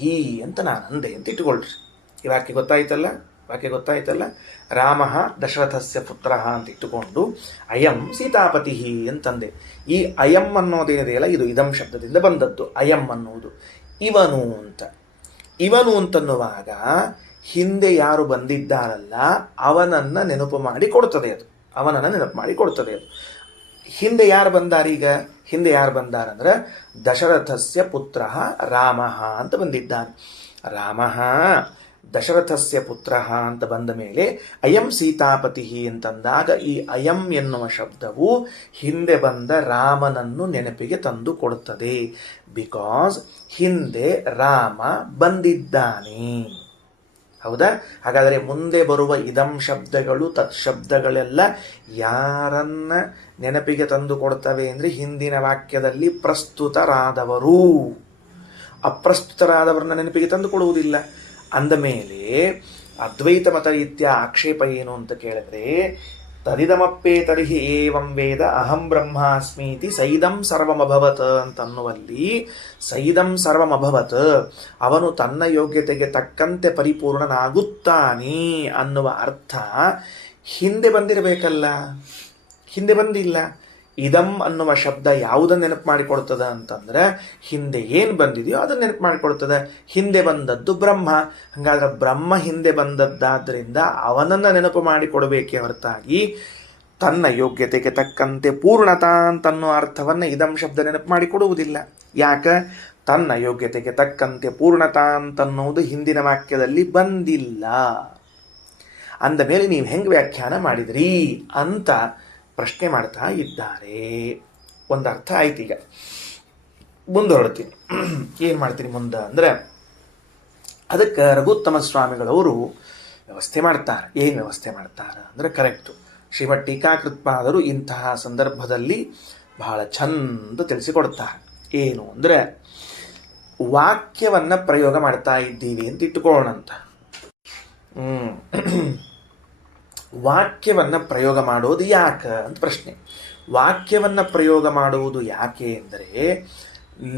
ಅಂತ ನಾನು ಅಂದೆ ಅಂತ ಇಟ್ಟುಕೊಳ್ರಿ. ಈ ವಾಕ್ಯ ಗೊತ್ತಾಯ್ತಲ್ಲ? ವಾಕ್ಯ ಗೊತ್ತಾಯ್ತಲ್ಲ. ರಾಮ ದಶರಥಸ್ಯ ಪುತ್ರ ಅಂತ ಇಟ್ಟುಕೊಂಡು ಅಯಂ ಸೀತಾಪತಿ ಅಂತಂದೆ. ಈ ಅಯಂ ಅನ್ನೋದೇನಿದೆಯಲ್ಲ ಇದು ಇದಂ ಶಬ್ದದಿಂದ ಬಂದದ್ದು. ಅಯಂ ಅನ್ನುವುದು ಇವನು ಅಂತ. ಇವನು ಅಂತನ್ನುವಾಗ ಹಿಂದೆ ಯಾರು ಬಂದಿದ್ದಾರಲ್ಲ ಅವನನ್ನ ನೆನಪು ಮಾಡಿ ಕೊಡ್ತದೆ ಅದು. ಅವನನ್ನ ನೆನಪು ಮಾಡಿ ಕೊಡ್ತದೆ ಅದು. ಹಿಂದೆ ಯಾರು ಬಂದಾರೀಗ? ಹಿಂದೆ ಯಾರು ಬಂದಾರಂದ್ರೆ ದಶರಥಸ್ಯ ಪುತ್ರ ರಾಮ ಅಂತ ಬಂದಿದ್ದಾನೆ. ರಾಮ ದಶರಥಸ್ಯ ಪುತ್ರ ಅಂತ ಬಂದ ಮೇಲೆ ಅಯಂ ಸೀತಾಪತಿ ಅಂತಂದಾಗ ಈ ಅಯಂ ಎನ್ನುವ ಶಬ್ದವು ಹಿಂದೆ ಬಂದ ರಾಮನನ್ನು ನೆನಪಿಗೆ ತಂದು ಕೊಡುತ್ತದೆ. ಬಿಕಾಸ್ ಹಿಂದೆ ರಾಮ ಬಂದಿದ್ದಾನೆ. ಹೌದಾ? ಹಾಗಾದರೆ ಮುಂದೆ ಬರುವ ಇದಂ ಶಬ್ದಗಳು ತತ್ ಶಬ್ದಗಳೆಲ್ಲ ಯಾರನ್ನ ನೆನಪಿಗೆ ತಂದು ಕೊಡ್ತವೆ ಅಂದರೆ ಹಿಂದಿನ ವಾಕ್ಯದಲ್ಲಿ ಪ್ರಸ್ತುತರಾದವರು. ಅಪ್ರಸ್ತುತರಾದವರನ್ನ ನೆನಪಿಗೆ ತಂದು ಕೊಡುವುದಿಲ್ಲ. ಅಂದ ಮೇಲೆ ಅದ್ವೈತ ಮತ ರೀತ್ಯ ಆಕ್ಷೇಪ ಏನು ಅಂತ ಕೇಳಿದ್ರೆ, ತದಿದಮಪ್ಪೇ ತರ್ಹಿ ಏವಂ ವೇದ ಅಹಂ ಬ್ರಹ್ಮಾಸ್ಮೀತಿ ಸೈದಂ ಸರ್ವಮಭವತ್ ಅಂತನ್ನುವಲ್ಲಿ ಸೈದಂ ಸರ್ವಮಭವತ್ ಅವನು ತನ್ನ ಯೋಗ್ಯತೆಗೆ ತಕ್ಕಂತೆ ಪರಿಪೂರ್ಣನಾಗುತ್ತಾನೆ ಅನ್ನುವ ಅರ್ಥ ಹಿಂದೆ ಬಂದಿರಬೇಕಲ್ಲ. ಹಿಂದೆ ಬಂದಿಲ್ಲ. ಇದಂ ಅನ್ನುವ ಶಬ್ದ ಯಾವುದನ್ನು ನೆನಪು ಮಾಡಿಕೊಡ್ತದ ಅಂತಂದ್ರೆ ಹಿಂದೆ ಏನು ಬಂದಿದೆಯೋ ಅದನ್ನು ನೆನಪು ಮಾಡಿಕೊಡ್ತದೆ. ಹಿಂದೆ ಬಂದದ್ದು ಬ್ರಹ್ಮ. ಹಾಗಾದ್ರೆ ಬ್ರಹ್ಮ ಹಿಂದೆ ಬಂದದ್ದಾದ್ರಿಂದ ಅವನನ್ನು ನೆನಪು ಮಾಡಿಕೊಡಬೇಕೇ ಹೊರತಾಗಿ ತನ್ನ ಯೋಗ್ಯತೆಗೆ ತಕ್ಕಂತೆ ಪೂರ್ಣತಾ ಅಂತನ್ನೋ ಅರ್ಥವನ್ನು ಇದಂ ಶಬ್ದ ನೆನಪು ಮಾಡಿಕೊಡುವುದಿಲ್ಲ. ಯಾಕೆ? ತನ್ನ ಯೋಗ್ಯತೆಗೆ ತಕ್ಕಂತೆ ಪೂರ್ಣತಾ ಅಂತನ್ನುವುದು ಹಿಂದಿನ ವಾಕ್ಯದಲ್ಲಿ ಬಂದಿಲ್ಲ. ಅಂದ ಮೇಲೆ ನೀವು ಹೆಂಗೆ ವ್ಯಾಖ್ಯಾನ ಮಾಡಿದ್ರಿ ಅಂತ ಪ್ರಶ್ನೆ ಮಾಡ್ತಾ ಇದ್ದಾರೆ. ಒಂದು ಅರ್ಥ ಆಯ್ತು. ಈಗ ಮುಂದೆ ಹೊರಡ್ತೀನಿ. ಏನು ಮಾಡ್ತೀನಿ ಮುಂದೆ ಅಂದರೆ, ಅದಕ್ಕೆ ರಘುತ್ತಮ ಸ್ವಾಮಿಗಳವರು ವ್ಯವಸ್ಥೆ ಮಾಡ್ತಾರೆ. ಏನು ವ್ಯವಸ್ಥೆ ಮಾಡ್ತಾರೆ ಅಂದರೆ ಕರೆಕ್ಟು. ಶ್ರೀಮಠ್ ಟೀಕಾಕೃತ್ಪಾದರು ಇಂತಹ ಸಂದರ್ಭದಲ್ಲಿ ಬಹಳ ಚಂದ ತಿಳಿಸಿಕೊಡ್ತಾರೆ. ಏನು ಅಂದರೆ, ವಾಕ್ಯವನ್ನು ಪ್ರಯೋಗ ಮಾಡ್ತಾ ಇದ್ದೀವಿ ಅಂತ ಇಟ್ಟುಕೊಳ್ಳೋಣಂತ. ವಾಕ್ಯವನ್ನು ಪ್ರಯೋಗ ಮಾಡೋದು ಯಾಕೆ ಅಂತ ಪ್ರಶ್ನೆ. ವಾಕ್ಯವನ್ನು ಪ್ರಯೋಗ ಮಾಡುವುದು ಯಾಕೆ ಅಂದರೆ,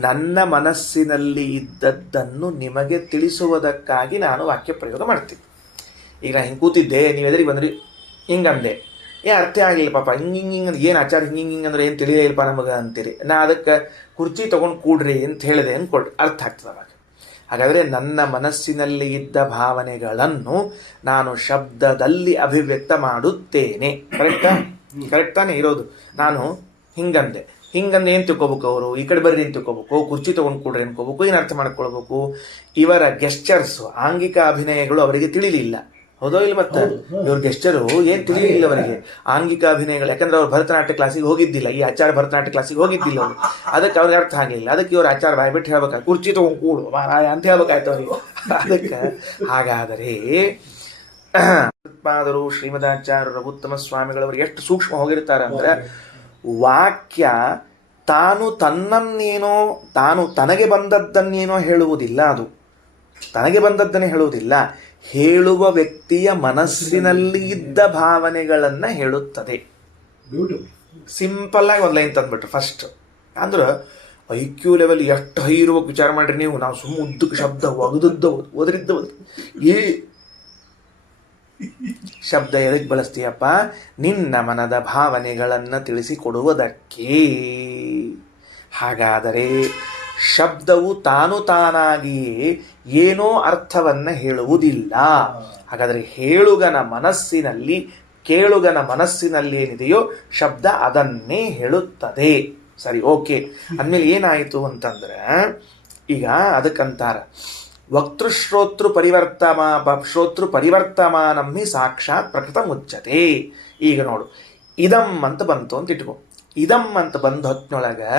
ನನ್ನ ಮನಸ್ಸಿನಲ್ಲಿ ಇದ್ದದ್ದನ್ನು ನಿಮಗೆ ತಿಳಿಸುವುದಕ್ಕಾಗಿ ನಾನು ವಾಕ್ಯ ಪ್ರಯೋಗ ಮಾಡ್ತೀನಿ. ಈಗ ನಾನು ಹಿಂಗೆ ಕೂತಿದ್ದೆ, ನೀವು ಎದುರಿಗೆ ಬಂದ್ರಿ, ಹಿಂಗಂದೆ, ಅರ್ಥ ಆಗಲಿಲ್ಲ ಪಾಪ, ಹಿಂಗೆ ಏನು ಆಚಾರ ಹಿಂಗೆ ಅಂದ್ರೆ ಏನು ತಿಳಿಯೇ ಇಲ್ಲಪ್ಪ ನಮಗೆ ಅಂತೀರಿ. ನಾ ಅದಕ್ಕೆ ಕುರ್ಚಿ ತೊಗೊಂಡು ಕೂಡ್ರಿ ಅಂತ ಹೇಳಿದೆ ಅಂದ್ಕೊಳ್ರಿ, ಅರ್ಥ ಆಗ್ತದೆ ಅವಾಗ. ಹಾಗಾದರೆ ನನ್ನ ಮನಸ್ಸಿನಲ್ಲಿ ಇದ್ದ ಭಾವನೆಗಳನ್ನು ನಾನು ಶಬ್ದದಲ್ಲಿ ಅಭಿವ್ಯಕ್ತ ಮಾಡುತ್ತೇನೆ. ಕರೆಕ್ಟಾನೇ ಇರೋದು. ನಾನು ಹಿಂಗಂದೆ ಏನು ತಿಳ್ಕೊಬೇಕು? ಅವರು ಈ ಕಡೆ ಬರ್ರಿ ಅಂತ ತಿಳ್ಕೊಬೇಕು, ಕುರ್ಚಿ ತೊಗೊಂಡು ಕೂಡ್ರಿ ಅನ್ಕೋಬೇಕು, ಏನು ಅರ್ಥ ಮಾಡ್ಕೊಳ್ಬೇಕು? ಇವರ ಗೆಸ್ಚರ್ಸು, ಆಂಗಿಕ ಅಭಿನಯಗಳು ಅವರಿಗೆ ತಿಳಿಲಿಲ್ಲ. ಹೌದೋ ಇಲ್ಲ? ಮತ್ತೆ ಇವ್ರ ಗೆಸ್ಟರು ಏನು ತಿಳಿಲಿಲ್ಲ ಅವರಿಗೆ, ಆಂಗಿಕ ಅಭಿನಯಗಳು. ಯಾಕಂದ್ರೆ ಅವ್ರು ಭರತನಾಟ್ಯ ಕ್ಲಾಸಿಗೆ ಹೋಗಿದ್ದಿಲ್ಲ, ಈ ಆಚಾರ ಭರತನಾಟ್ಯ ಕ್ಲಾಸಿಗೆ ಹೋಗಿದ್ದಿಲ್ಲ ಅವರು. ಅದಕ್ಕೆ ಅವ್ರಿಗೆ ಅರ್ಥ ಆಗಲಿಲ್ಲ. ಅದಕ್ಕೆ ಇವ್ರ ಆಚಾರ ಬಾಯ್ಬಿಟ್ಟು ಹೇಳ್ಬೇಕಾಯ್ತು, ಕುರ್ಚಿ ತೊಗೊಂಡು ಕೂಡು ಮಾರಾಯ ಅಂತ ಹೇಳ್ಬೇಕಾಯ್ತು ಅವ್ರಿಗೆ. ಅದಕ್ಕೆ ಹಾಗಾದರೆ ಉತ್ಪಾದರು ಶ್ರೀಮದಾಚಾರ್ಯರು ರಘುತ್ತಮ ಸ್ವಾಮಿಗಳವರು ಎಷ್ಟು ಸೂಕ್ಷ್ಮ ಹೋಗಿರ್ತಾರೆ ಅಂದ್ರೆ, ವಾಕ್ಯ ತಾನು ತನ್ನನ್ನೇನೋ, ತಾನು ತನಗೆ ಬಂದದ್ದನ್ನೇನೋ ಹೇಳುವುದಿಲ್ಲ. ಅದು ತನಗೆ ಬಂದದ್ದನ್ನೇ ಹೇಳುವುದಿಲ್ಲ, ಹೇಳುವ ವ್ಯಕ್ತಿಯ ಮನಸ್ಸಿನಲ್ಲಿ ಇದ್ದ ಭಾವನೆಗಳನ್ನು ಹೇಳುತ್ತದೆ. ಸಿಂಪಲ್ ಆಗಿ ಒಂದು ಲೈನ್ ತಂದ್ಬಿಟ್ರು ಫಸ್ಟ್. ಅಂದ್ರೆ IQ ಲೆವೆಲ್ ಎಷ್ಟು ಹೈ ಇರುವಾಗ ವಿಚಾರ ಮಾಡ್ರಿ ನೀವು. ನಾವು ಸುಮ್ಮ ಉದ್ದಕ್ಕೆ ಶಬ್ದ ಒಗದದ್ದು ಓದ್ರಿದ್ದು ಈ ಶಬ್ದ ಎದಕ್ಕೆ ಬಳಸ್ತೀಯಪ್ಪ? ನಿನ್ನ ಮನದ ಭಾವನೆಗಳನ್ನು ತಿಳಿಸಿಕೊಡುವುದಕ್ಕೆ. ಹಾಗಾದರೆ ಶಬ್ದವು ತಾನು ತಾನಾಗಿಯೇ ಏನೋ ಅರ್ಥವನ್ನು ಹೇಳುವುದಿಲ್ಲ. ಹಾಗಾದರೆ ಹೇಳುಗನ ಮನಸ್ಸಿನಲ್ಲಿ, ಕೇಳುಗನ ಮನಸ್ಸಿನಲ್ಲಿ ಏನಿದೆಯೋ ಶಬ್ದ ಅದನ್ನೇ ಹೇಳುತ್ತದೆ. ಸರಿ, ಓಕೆ. ಅಂದಮೇಲೆ ಏನಾಯಿತು ಅಂತಂದ್ರೆ, ಈಗ ಅದಕ್ಕಂತಾರ ವಕ್ತೃಶ್ರೋತೃ ಪರಿವರ್ತಮಾನಂ ಹಿ ಸಾಕ್ಷಾತ್ ಪ್ರಕೃತ ಮುಚ್ಚತೆ. ಈಗ ನೋಡು, ಇದಂ ಅಂತ ಬಂತು ಅಂತ ಇಟ್ಕೋ. ಇದಂ ಅಂತ ಬಂದ ಹೊತ್ತಿನೊಳಗೆ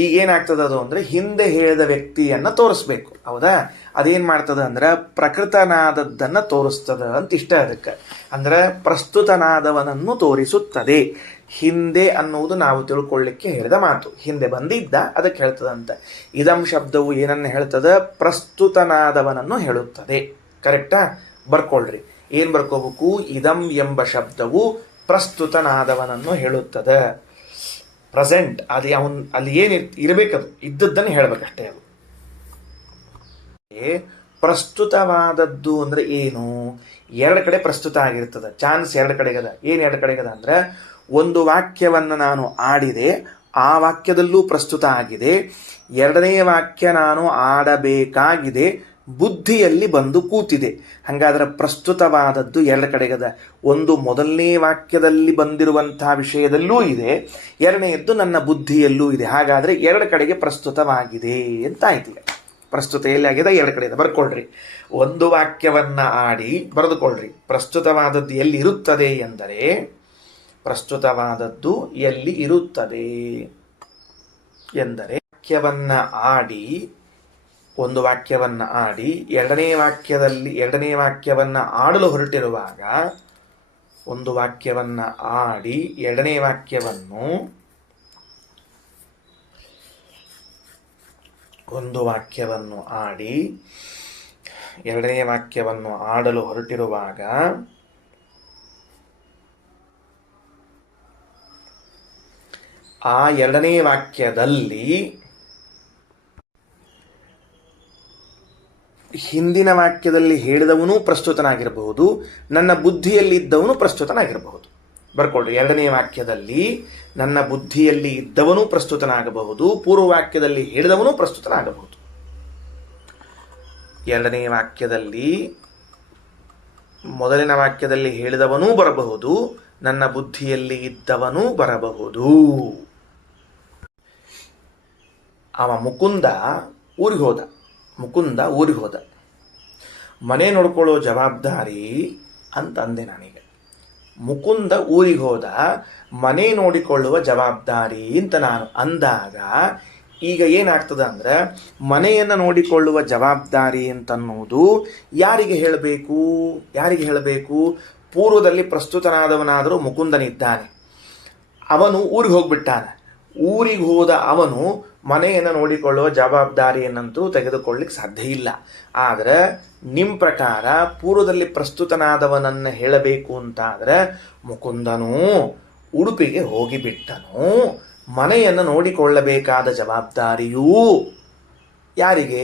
ಈಗ ಏನಾಗ್ತದ ಅದು ಅಂದರೆ, ಹಿಂದೆ ಹೇಳಿದ ವ್ಯಕ್ತಿಯನ್ನು ತೋರಿಸ್ಬೇಕು. ಹೌದಾ? ಅದೇನು ಮಾಡ್ತದ ಅಂದ್ರೆ ಪ್ರಕೃತನಾದದ್ದನ್ನು ತೋರಿಸ್ತದ ಅಂತ ಇಷ್ಟ. ಅದಕ್ಕೆ ಅಂದ್ರೆ ಪ್ರಸ್ತುತನಾದವನನ್ನು ತೋರಿಸುತ್ತದೆ. ಹಿಂದೆ ಅನ್ನುವುದು ನಾವು ತಿಳ್ಕೊಳ್ಳಿಕ್ಕೆ ಹೇಳಿದ ಮಾತು. ಹಿಂದೆ ಬಂದಿದ್ದ, ಅದಕ್ಕೆ ಹೇಳ್ತದಂತ. ಇದಂ ಶಬ್ದವು ಏನನ್ನು ಹೇಳ್ತದ? ಪ್ರಸ್ತುತನಾದವನನ್ನು ಹೇಳುತ್ತದೆ. ಕರೆಕ್ಟಾ? ಬರ್ಕೊಳ್ರಿ. ಏನು ಬರ್ಕೋಬೇಕು? ಇದಂ ಎಂಬ ಶಬ್ದವು ಪ್ರಸ್ತುತನಾದವನನ್ನು ಹೇಳುತ್ತದೆ. ಪ್ರೆಸೆಂಟ್ ಅದು ಅಲ್ಲಿ ಏನು ಇರಬೇಕದು, ಇದ್ದದ್ದನ್ನು ಹೇಳಬೇಕಷ್ಟೇ. ಅದು ಪ್ರಸ್ತುತವಾದದ್ದು ಅಂದರೆ ಏನು? ಎರಡು ಕಡೆ ಪ್ರಸ್ತುತ ಆಗಿರ್ತದೆ. ಚಾನ್ಸ್ ಎರಡು ಕಡೆಗದ. ಏನು ಎರಡು ಕಡೆಗದ ಅಂದರೆ, ಒಂದು ವಾಕ್ಯವನ್ನು ನಾನು ಆಡಿದೆ, ಆ ವಾಕ್ಯದಲ್ಲೂ ಪ್ರಸ್ತುತ ಆಗಿದೆ. ಎರಡನೇ ವಾಕ್ಯ ನಾನು ಆಡಬೇಕಾಗಿದೆ, ಬುದ್ಧಿಯಲ್ಲಿ ಬಂದು ಕೂತಿದೆ. ಹಾಗಾದ್ರೆ ಪ್ರಸ್ತುತವಾದದ್ದು ಎರಡು ಕಡೆಗದ. ಒಂದು ಮೊದಲನೇ ವಾಕ್ಯದಲ್ಲಿ ಬಂದಿರುವಂತಹ ವಿಷಯದಲ್ಲೂ ಇದೆ, ಎರಡನೆಯದ್ದು ನನ್ನ ಬುದ್ಧಿಯಲ್ಲೂ ಇದೆ. ಹಾಗಾದರೆ ಎರಡು ಕಡೆಗೆ ಪ್ರಸ್ತುತವಾಗಿದೆ ಅಂತ ಆಯ್ತು. ಪ್ರಸ್ತುತ ಎಲ್ಲಿ ಆಗಿದೆ? ಎರಡು ಕಡೆ ಇದೆ. ಬರ್ಕೊಳ್ರಿ. ಒಂದು ವಾಕ್ಯವನ್ನ ಆಡಿ ಬರೆದುಕೊಳ್ಳ್ರಿ. ಪ್ರಸ್ತುತವಾದದ್ದು ಎಲ್ಲಿ ಇರುತ್ತದೆ ಎಂದರೆ, ಪ್ರಸ್ತುತವಾದದ್ದು ಎಲ್ಲಿ ಇರುತ್ತದೆ ಎಂದರೆ, ಒಂದು ವಾಕ್ಯವನ್ನ ಆಡಿ ಎರಡನೇ ವಾಕ್ಯವನ್ನ ಆಡಲು ಹೊರಟಿರುವಾಗ, ಒಂದು ವಾಕ್ಯವನ್ನ ಆಡಿ ಎರಡನೇ ವಾಕ್ಯವನ್ನು ಆಡಲು ಹೊರಟಿರುವಾಗ ಆ ಎರಡನೇ ವಾಕ್ಯದಲ್ಲಿ ಹಿಂದಿನ ವಾಕ್ಯದಲ್ಲಿ ಹೇಳಿದವನು ಪ್ರಸ್ತುತನಾಗಿರಬಹುದು, ನನ್ನ ಬುದ್ಧಿಯಲ್ಲಿದ್ದವನು ಪ್ರಸ್ತುತನಾಗಿರಬಹುದು. ಬರ್ಕೊಳ್ರಿ. ಎರಡನೇ ವಾಕ್ಯದಲ್ಲಿ ನನ್ನ ಬುದ್ಧಿಯಲ್ಲಿ ಇದ್ದವನು ಪ್ರಸ್ತುತನಾಗಬಹುದು, ಪೂರ್ವ ವಾಕ್ಯದಲ್ಲಿ ಹೇಳಿದವನು ಪ್ರಸ್ತುತನಾಗಬಹುದು. ಎರಡನೇ ವಾಕ್ಯದಲ್ಲಿ ಮೊದಲಿನ ವಾಕ್ಯದಲ್ಲಿ ಹೇಳಿದವನೂ ಬರಬಹುದು, ನನ್ನ ಬುದ್ಧಿಯಲ್ಲಿ ಇದ್ದವನೂ ಬರಬಹುದು. ಅವ ಮುಕುಂದ ಊರಿಗೆ ಹೋದ. ಮನೆ ನೋಡ್ಕೊಳ್ಳೋ ಜವಾಬ್ದಾರಿ ಅಂತ ಅಂದೆ ನಾನೀಗ. ಮುಕುಂದ ಊರಿಗೆ ಹೋದ, ಮನೆ ನೋಡಿಕೊಳ್ಳುವ ಜವಾಬ್ದಾರಿ ಅಂತ ನಾನು ಅಂದಾಗ, ಈಗ ಏನಾಗ್ತದೆ ಅಂದ್ರೆ, ಮನೆಯನ್ನು ನೋಡಿಕೊಳ್ಳುವ ಜವಾಬ್ದಾರಿ ಅಂತನ್ನುವುದು ಯಾರಿಗೆ ಹೇಳಬೇಕು? ಪೂರ್ವದಲ್ಲಿ ಪ್ರಸ್ತುತನಾದವನಾದರೂ ಮುಕುಂದನಿದ್ದಾನೆ, ಅವನು ಊರಿಗೆ ಹೋಗ್ಬಿಟ್ಟಾನೆ. ಊರಿಗೆ ಹೋದ ಅವನು ಮನೆಯನ್ನು ನೋಡಿಕೊಳ್ಳುವ ಜವಾಬ್ದಾರಿಯನ್ನಂತೂ ತೆಗೆದುಕೊಳ್ಳಿಕ್ಕೆ ಸಾಧ್ಯ ಇಲ್ಲ. ಆದರೆ ನಿಮ್ಮ ಪ್ರಕಾರ ಪೂರ್ವದಲ್ಲಿ ಪ್ರಸ್ತುತನಾದವನನ್ನು ಹೇಳಬೇಕು ಅಂತಾದರೆ, ಮುಕುಂದನು ಉಡುಪಿಗೆ ಹೋಗಿಬಿಟ್ಟನು, ಮನೆಯನ್ನು ನೋಡಿಕೊಳ್ಳಬೇಕಾದ ಜವಾಬ್ದಾರಿಯೂ ಯಾರಿಗೆ?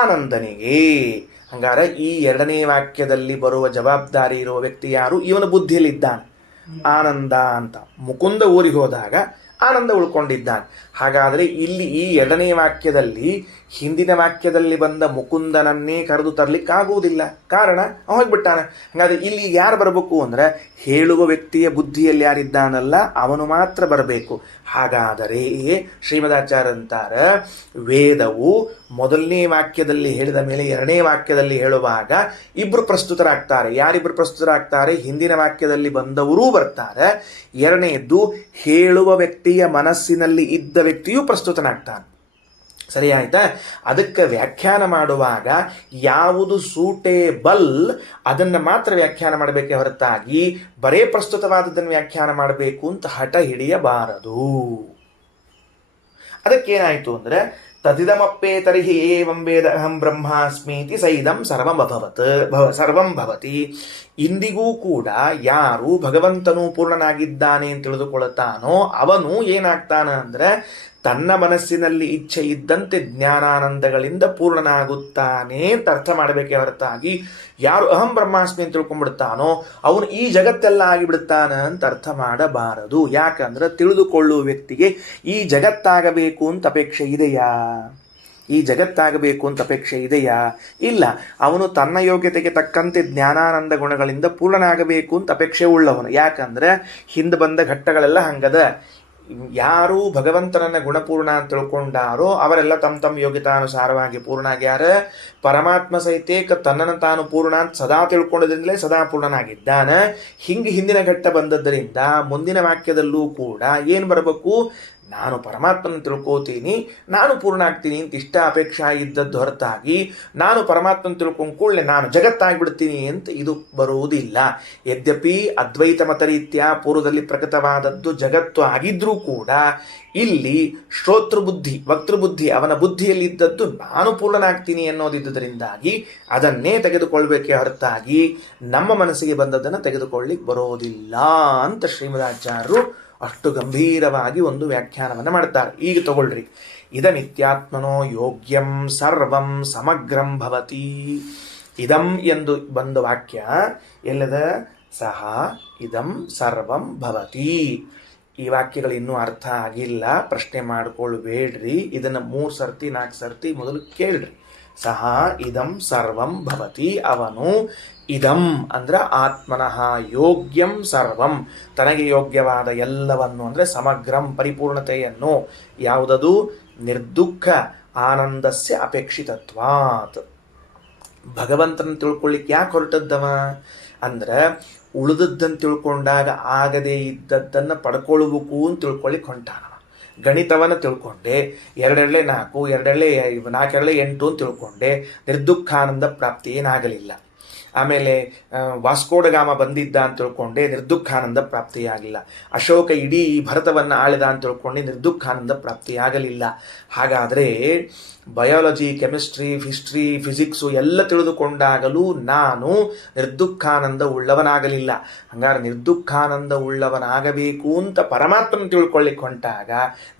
ಆನಂದನಿಗೆ. ಹಂಗಾರೆ ಈ ಎರಡನೇ ವಾಕ್ಯದಲ್ಲಿ ಬರುವ ಜವಾಬ್ದಾರಿ ಇರುವ ವ್ಯಕ್ತಿ ಯಾರು? ಇವನ ಬುದ್ಧಿಯಲ್ಲಿದ್ದಾನೆ, ಆನಂದ ಅಂತ. ಮುಕುಂದ ಊರಿಗೆ ಹೋದಾಗ ಆನಂದ ಉಳ್ಕೊಂಡಿದ್ದಾನೆ. ಹಾಗಾದರೆ ಇಲ್ಲಿ ಈ ಎರಡನೇ ವಾಕ್ಯದಲ್ಲಿ ಹಿಂದಿನ ವಾಕ್ಯದಲ್ಲಿ ಬಂದ ಮುಕುಂದನನ್ನೇ ಕರೆದು ತರಲಿಕ್ಕಾಗುವುದಿಲ್ಲ. ಕಾರಣ ಹೋಗ್ಬಿಟ್ಟಾನೆ. ಹಾಗಾದ್ರೆ ಇಲ್ಲಿ ಯಾರು ಬರಬೇಕು ಅಂದ್ರೆ, ಹೇಳುವ ವ್ಯಕ್ತಿಯ ಬುದ್ಧಿಯಲ್ಲಿ ಯಾರಿದ್ದಾನಲ್ಲ ಅವನು ಮಾತ್ರ ಬರಬೇಕು. ಹಾಗಾದರೆ ಶ್ರೀಮದಾಚಾರ್ಯ ಅಂತಾರೆ, ವೇದವು ಮೊದಲನೇ ವಾಕ್ಯದಲ್ಲಿ ಹೇಳಿದ ಮೇಲೆ ಎರಡನೇ ವಾಕ್ಯದಲ್ಲಿ ಹೇಳುವಾಗ ಇಬ್ರು ಪ್ರಸ್ತುತರಾಗ್ತಾರೆ. ಯಾರಿಬ್ರು ಪ್ರಸ್ತುತರಾಗ್ತಾರೆ? ಹಿಂದಿನ ವಾಕ್ಯದಲ್ಲಿ ಬಂದವರೂ ಬರ್ತಾರೆ, ಎರಡನೆಯದ್ದು ಹೇಳುವ ವ್ಯಕ್ತಿಯ ಮನಸ್ಸಿನಲ್ಲಿ ಇದ್ದ ವ್ಯಕ್ತಿಯೂ ಪ್ರಸ್ತುತನಾಗ್ತಾನೆ. ಸರಿ ಆಯ್ತಾ? ಅದಕ್ಕೆ ವ್ಯಾಖ್ಯಾನ ಮಾಡುವಾಗ ಯಾವುದು ಸೂಟೇಬಲ್ ಅದನ್ನು ಮಾತ್ರ ವ್ಯಾಖ್ಯಾನ ಮಾಡಬೇಕೆ ಹೊರತಾಗಿ ಬರೇ ಪ್ರಸ್ತುತವಾದದ್ದನ್ನು ವ್ಯಾಖ್ಯಾನ ಮಾಡಬೇಕು ಅಂತ ಹಠ ಹಿಡಿಯಬಾರದು. ಅದಕ್ಕೇನಾಯಿತು ಅಂದರೆ, ತದಿದಮಪ್ಪೇ ತರ್ಹಿ ಏವಂ ವೇದ ಅಹಂ ಬ್ರಹ್ಮಾಸ್ಮೀತಿ ಸೈದಂ ಸರ್ವಂ ಭವತಿ. ಇಂದಿಗೂ ಕೂಡ ಯಾರು ಭಗವಂತನು ಪೂರ್ಣನಾಗಿದ್ದಾನೆ ಅಂತ ತಿಳಿದುಕೊಳ್ಳುತ್ತಾನೋ ಅವನು ಏನಾಗ್ತಾನ ಅಂದರೆ, ತನ್ನ ಮನಸ್ಸಿನಲ್ಲಿ ಇಚ್ಛೆ ಇದ್ದಂತೆ ಜ್ಞಾನಾನಂದಗಳಿಂದ ಪೂರ್ಣನಾಗುತ್ತಾನೆ ಅಂತ ಅರ್ಥ ಮಾಡಬೇಕೆ ಹೊರತಾಗಿ, ಯಾರು ಅಹಂ ಬ್ರಹ್ಮಾಸ್ಮಿ ಅಂತ ತಿಳ್ಕೊಂಡ್ಬಿಡ್ತಾನೋ ಅವನು ಈ ಜಗತ್ತೆಲ್ಲ ಆಗಿಬಿಡ್ತಾನ ಅಂತ ಅರ್ಥ ಮಾಡಬಾರದು. ಯಾಕಂದ್ರೆ ತಿಳಿದುಕೊಳ್ಳುವ ವ್ಯಕ್ತಿಗೆ ಈ ಜಗತ್ತಾಗಬೇಕು ಅಂತ ಅಪೇಕ್ಷೆ ಇದೆಯಾ? ಇಲ್ಲ. ಅವನು ತನ್ನ ಯೋಗ್ಯತೆಗೆ ತಕ್ಕಂತೆ ಜ್ಞಾನಾನಂದ ಗುಣಗಳಿಂದ ಪೂರ್ಣನಾಗಬೇಕು ಅಂತ ಅಪೇಕ್ಷೆ ಉಳ್ಳವನು. ಯಾಕಂದ್ರೆ ಹಿಂದೆ ಬಂದ ಘಟ್ಟಗಳೆಲ್ಲ ಹಂಗದ. ಯಾರು ಭಗವಂತನನ್ನ ಗುಣಪೂರ್ಣ ಅಂತ ತಿಳ್ಕೊಂಡಾರೋ ಅವರೆಲ್ಲ ತಮ್ಮ ಯೋಗ್ಯತಾನುಸಾರವಾಗಿ ಪೂರ್ಣಾಗ್ಯಾರ. ಪರಮಾತ್ಮ ಸಹಿತೇಕ ತನ್ನನ್ನು ತಾನು ಪೂರ್ಣ ಅಂತ ಸದಾ ತಿಳ್ಕೊಂಡದ್ರಿಂದಲೇ ಸದಾ ಪೂರ್ಣನಾಗಿದ್ದಾನ. ಹಿಂದಿನ ಘಟ್ಟ ಬಂದದ್ದರಿಂದ ಮುಂದಿನ ವಾಕ್ಯದಲ್ಲೂ ಕೂಡ ಏನು ಬರಬೇಕು? ನಾನು ಪರಮಾತ್ಮನ ತಿಳ್ಕೋತೀನಿ, ನಾನು ಪೂರ್ಣ ಆಗ್ತೀನಿ ಅಂತ ಇಷ್ಟ ಅಪೇಕ್ಷೆ ಇದ್ದದ್ದು ಹೊರತಾಗಿ ನಾನು ಪರಮಾತ್ಮನ ತಿಳ್ಕೊಂಡು ಕೂಡಲೇ ನಾನು ಜಗತ್ತಾಗ್ಬಿಡ್ತೀನಿ ಅಂತ ಇದು ಬರುವುದಿಲ್ಲ. ಯದ್ಯಪಿ ಅದ್ವೈತ ಮತ ರೀತ್ಯ ಪೂರ್ವದಲ್ಲಿ ಪ್ರಕಟವಾದದ್ದು ಜಗತ್ತು ಆಗಿದ್ರೂ ಕೂಡ ಇಲ್ಲಿ ಶ್ರೋತೃಬುದ್ಧಿ ವಕ್ತೃಬುದ್ಧಿ ಅವನ ಬುದ್ಧಿಯಲ್ಲಿದ್ದದ್ದು ನಾನು ಪೂರ್ಣನಾಗ್ತೀನಿ ಅನ್ನೋದಿದ್ದುದರಿಂದಾಗಿ ಅದನ್ನೇ ತೆಗೆದುಕೊಳ್ಬೇಕೇ ಹೊರತಾಗಿ ನಮ್ಮ ಮನಸ್ಸಿಗೆ ಬಂದದ್ದನ್ನು ತೆಗೆದುಕೊಳ್ಳಿಕ್ಕೆ ಬರೋದಿಲ್ಲ ಅಂತ ಶ್ರೀಮದಾಚಾರ್ಯರು ಅಷ್ಟು ಗಂಭೀರವಾಗಿ ಒಂದು ವ್ಯಾಖ್ಯಾನವನ್ನು ಮಾಡ್ತಾರೆ. ಈಗ ತಗೊಳ್ರಿ, ಇದಮಿತ್ಯಾತ್ಮನೋ ಯೋಗ್ಯಂ ಸರ್ವಂ ಸಮಗ್ರಂ ಭವತಿ. ಇದಂ ಎಂದು ಬಂದ ವಾಕ್ಯ ಎಲ್ಲದ? ಸಹ ಇದಂ ಸರ್ವಂ ಭವತಿ. ಈ ವಾಕ್ಯಗಳು ಇನ್ನೂ ಅರ್ಥ ಆಗಿಲ್ಲ, ಪ್ರಶ್ನೆ ಮಾಡಿಕೊಳ್ಬೇಡ್ರಿ. ಇದನ್ನು 3 ಸರ್ತಿ 4 ಸರ್ತಿ ಮೊದಲು ಕೇಳ್ರಿ. ಸಹ ಇದಂ ಸರ್ವಂ ಭವತಿ, ಅವನು ಇದಂ ಅಂದ್ರೆ ಆತ್ಮನಃ ಯೋಗ್ಯಂ ಸರ್ವಂ, ತನಗೆ ಯೋಗ್ಯವಾದ ಎಲ್ಲವನ್ನು ಅಂದರೆ ಸಮಗ್ರಂ ಪರಿಪೂರ್ಣತೆಯನ್ನು, ಯಾವುದದು? ನಿರ್ದುಃಖ ಆನಂದಸ್ಯ ಅಪೇಕ್ಷಿತತ್ವಾತ್. ಭಗವಂತನ ತಿಳ್ಕೊಳ್ಳಿಕ್ಕೆ ಯಾಕೆ ಹೊರಟದ್ದವ ಅಂದ್ರೆ ಉಳಿದದ್ದನ್ನು ತಿಳ್ಕೊಂಡಾಗ ಆಗದೇ ಇದ್ದದ್ದನ್ನು ಪಡ್ಕೊಳ್ಬೇಕು ಅಂತ ತಿಳ್ಕೊಳ್ಳಿಕ್ಕೆ ಹೊಂಟಾನ. ಗಣಿತವನ್ನು ತಿಳ್ಕೊಂಡೆ, 2 4 2 4 8 ಅಂತ ತಿಳ್ಕೊಂಡೆ, ನಿರ್ದುಃಖಾನಂದ ಪ್ರಾಪ್ತಿ ಏನಾಗಲಿಲ್ಲ. ಆಮೇಲೆ ವಾಸ್ಕೋಡಗಾಮ ಬಂದಿದ್ದ ಅಂತ ತಿಳ್ಕೊಂಡೆ, ನಿರ್ದುಃಖಾನಂದ ಪ್ರಾಪ್ತಿಯಾಗಲಿಲ್ಲ. ಅಶೋಕ ಇಡೀ ಭರತವನ್ನು ಆಳಿದ ಅಂತ ತಿಳ್ಕೊಂಡೆ, ನಿರ್ದುಃಖಾನಂದ ಪ್ರಾಪ್ತಿಯಾಗಲಿಲ್ಲ. ಹಾಗಾದರೆ ಬಯಾಲಜಿ, ಕೆಮಿಸ್ಟ್ರಿ, ಹಿಸ್ಟ್ರಿ, ಫಿಸಿಕ್ಸು ಎಲ್ಲ ತಿಳಿದುಕೊಂಡಾಗಲೂ ನಾನು ನಿರ್ದುಃಖಾನಂದ ಉಳ್ಳವನಾಗಲಿಲ್ಲ. ಹಂಗಾರೆ ನಿರ್ದುಃಖಾನಂದ ಉಳ್ಳವನಾಗಬೇಕು ಅಂತ ಪರಮಾತ್ಮನ ತಿಳ್ಕೊಳ್ಳಿಕ್ಕೆ ಹೊಂಟಾಗ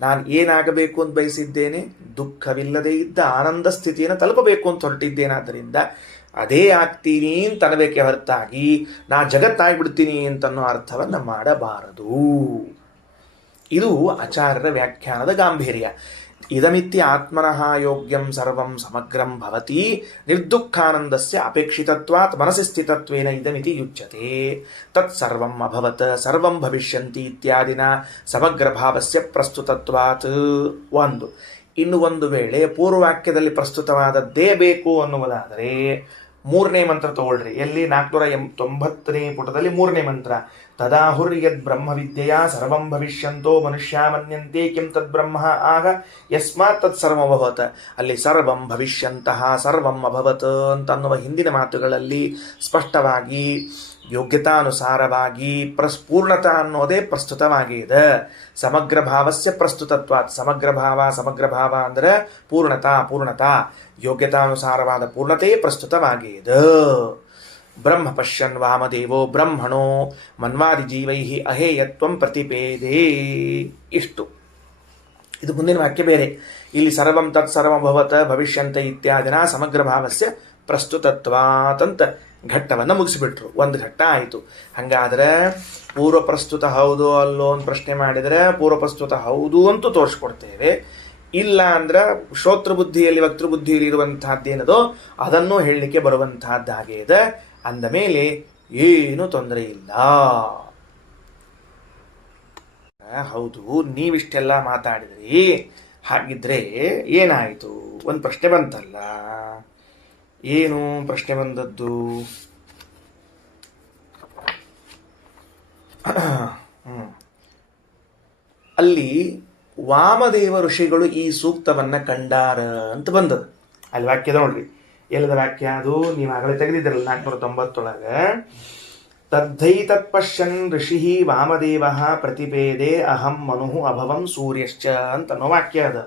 ನಾನು ಏನಾಗಬೇಕು ಅಂತ ಬಯಸಿದ್ದೇನೆ? ದುಃಖವಿಲ್ಲದೆ ಇದ್ದ ಆನಂದ ಸ್ಥಿತಿಯನ್ನು ತಲುಪಬೇಕು ಅಂತ ಹೊರಟಿದ್ದೇನಾದ್ದರಿಂದ ಅದೇ ಆಗ್ತೀನಿ ಅಂತ ಅನ್ನಬೇಕೆ ಹೊರತಾಗಿ ನಾ ಜಗತ್ತಾಗ್ಬಿಡ್ತೀನಿ ಅಂತನ್ನೋ ಅರ್ಥವನ್ನು ಮಾಡಬಾರದು. ಇದು ಆಚಾರ್ಯರ ವ್ಯಾಖ್ಯಾನದ ಗಾಂಭೀರ್ಯ. ಇದಮಿತ್ಯ ಆತ್ಮನಃ ಯೋಗ್ಯಂ ಸರ್ವಂ ಸಮಗ್ರಂ ಭವತಿ ನಿರ್ದುಃಖಾನಂದಸ್ಯ ಅಪೇಕ್ಷಿತತ್ವಾತ್ ಮನಸಿ ಸ್ಥಿತತ್ವೇನ ಇದಮಿತಿ ಯುಜ್ಯತೆ. ತತ್ ಸರ್ವಂ ಅಭವತ್ ಸರ್ವಂ ಭವಿಷ್ಯಂತಿ ಇತ್ಯಾದಿನ ಸಮಗ್ರ ಭಾವಸ್ಯ ಪ್ರಸ್ತುತತ್ವಾತ್. ಇನ್ನು ಒಂದು ವೇಳೆ ಪೂರ್ವವಾಕ್ಯದಲ್ಲಿ ಪ್ರಸ್ತುತವಾದದ್ದೇ ಬೇಕು ಅನ್ನುವುದಾದರೆ 3ನೇ ಮಂತ್ರ ತಗೊಳ್ರಿ. ಎಲ್ಲಿ? 490ನೇ ಪುಟದಲ್ಲಿ 3ನೇ ಮಂತ್ರ. ತದಾಹುರ್ ಯದ್ ಬ್ರಹ್ಮವಿದ್ಯೆಯ ಸರ್ವಂ ಭವಿಷ್ಯಂತೋ ಮನುಷ್ಯ ಮನ್ಯಂತೆ ಕಿಂ ತದ್ ಬ್ರಹ್ಮ ಆಗ ಯಸ್ಮಾತ್ ತತ್ ಸರ್ವಮಭವತ್. ಅಲ್ಲಿ ಸರ್ವಂ ಭವಿಷ್ಯಂತಹ ಸರ್ವಂ ಅಭವತ್ ಅಂತನ್ನುವ ಹಿಂದಿನ ಮಾತುಗಳಲ್ಲಿ ಸ್ಪಷ್ಟವಾಗಿ ಯೋಗ್ಯತಾನುಸಾರವಾಗಿ ಪೂರ್ಣತಾ ಅನ್ನೋದೇ ಪ್ರಸ್ತುತವಾಗಿದೆ. ಸಮಗ್ರ ಭಾವಸ್ಯ ಪ್ರಸ್ತುತತ್ವಾತ್. ಸಮಗ್ರ ಭಾವ ಅಂದರೆ ಪೂರ್ಣತಾ, ಯೋಗ್ಯತಾನುಸಾರವಾದ ಪೂರ್ಣತೆಯೇ ಪ್ರಸ್ತುತವಾಗಿದೆ. ಬ್ರಹ್ಮ ಪಶ್ಯನ್ ವಾಮದೇವೋ ಬ್ರಹ್ಮಣೋ ಮನ್ವಾದಿ ಜೀವೈ ಅಹೇಯತ್ವಂ ಪ್ರತಿಪೇದೇ. ಇಷ್ಟು. ಇದು ಮುಂದಿನ ವಾಕ್ಯ ಬೇರೆ. ಇಲ್ಲಿ ಸರ್ವಂ ತತ್ ಸರ್ವಭವತ್ ಭವಿಷ್ಯಂತ ಇತ್ಯಾದಿನ ಸಮಗ್ರ ಭಾವಸ್ಯ ಪ್ರಸ್ತುತತ್ವಾತ್ ಅಂತ ಘಟ್ಟವನ್ನು ಮುಗಿಸಿಬಿಟ್ರು. ಒಂದು ಘಟ್ಟ ಆಯಿತು. ಹಾಗಾದ್ರೆ ಪೂರ್ವ ಪ್ರಸ್ತುತ ಹೌದು ಅಲ್ಲೋ ಅಂತ ಪ್ರಶ್ನೆ ಮಾಡಿದರೆ ಪೂರ್ವ ಪ್ರಸ್ತುತ ಹೌದು ಅಂತೂ ತೋರಿಸ್ಕೊಡ್ತೇವೆ. ಇಲ್ಲ ಅಂದ್ರೆ ಶ್ರೋತೃಬುದ್ಧಿಯಲ್ಲಿ ವಕ್ತೃಬುದ್ಧಿಯಲ್ಲಿ ಇರುವಂತಹದ್ದೇನದೋ ಅದನ್ನು ಹೇಳಲಿಕ್ಕೆ ಬರುವಂತಹದ್ದಾಗೆ ಇದೆ. ಅಂದ ಮೇಲೆ ಏನು ತೊಂದರೆ ಇಲ್ಲ. ಹೌದು, ನೀವಿಷ್ಟೆಲ್ಲ ಮಾತಾಡಿದ್ರಿ, ಹಾಗಿದ್ರೆ ಏನಾಯಿತು? ಒಂದು ಪ್ರಶ್ನೆ ಬಂತಲ್ಲ. ಏನು ಪ್ರಶ್ನೆ ಬಂದದ್ದು? ಅಲ್ಲಿ ವಾಮದೇವ ಋಷಿಗಳು ಈ ಸೂಕ್ತವನ್ನ ಕಂಡಾರ ಅಂತ ಬಂದದ್ದು. ಅಲ್ಲಿ ವಾಕ್ಯದ ನೋಡ್ರಿ, ಎಲ್ಲದ ವಾಕ್ಯ ಅದು? ನೀವು ಆಗಲೇ ತೆಗೆದಿದ್ರಲ್ಲ 490 ತದ್ಧೈ ತತ್ಪಶ್ಯನ್ ಋಷಿ ವಾಮದೇವ ಪ್ರತಿಪೇದೆ ಅಹಂ ಮನು ಅಭವಂ ಸೂರ್ಯಶ್ಚ ಅಂತನೋ ವಾಕ್ಯ ಅದ.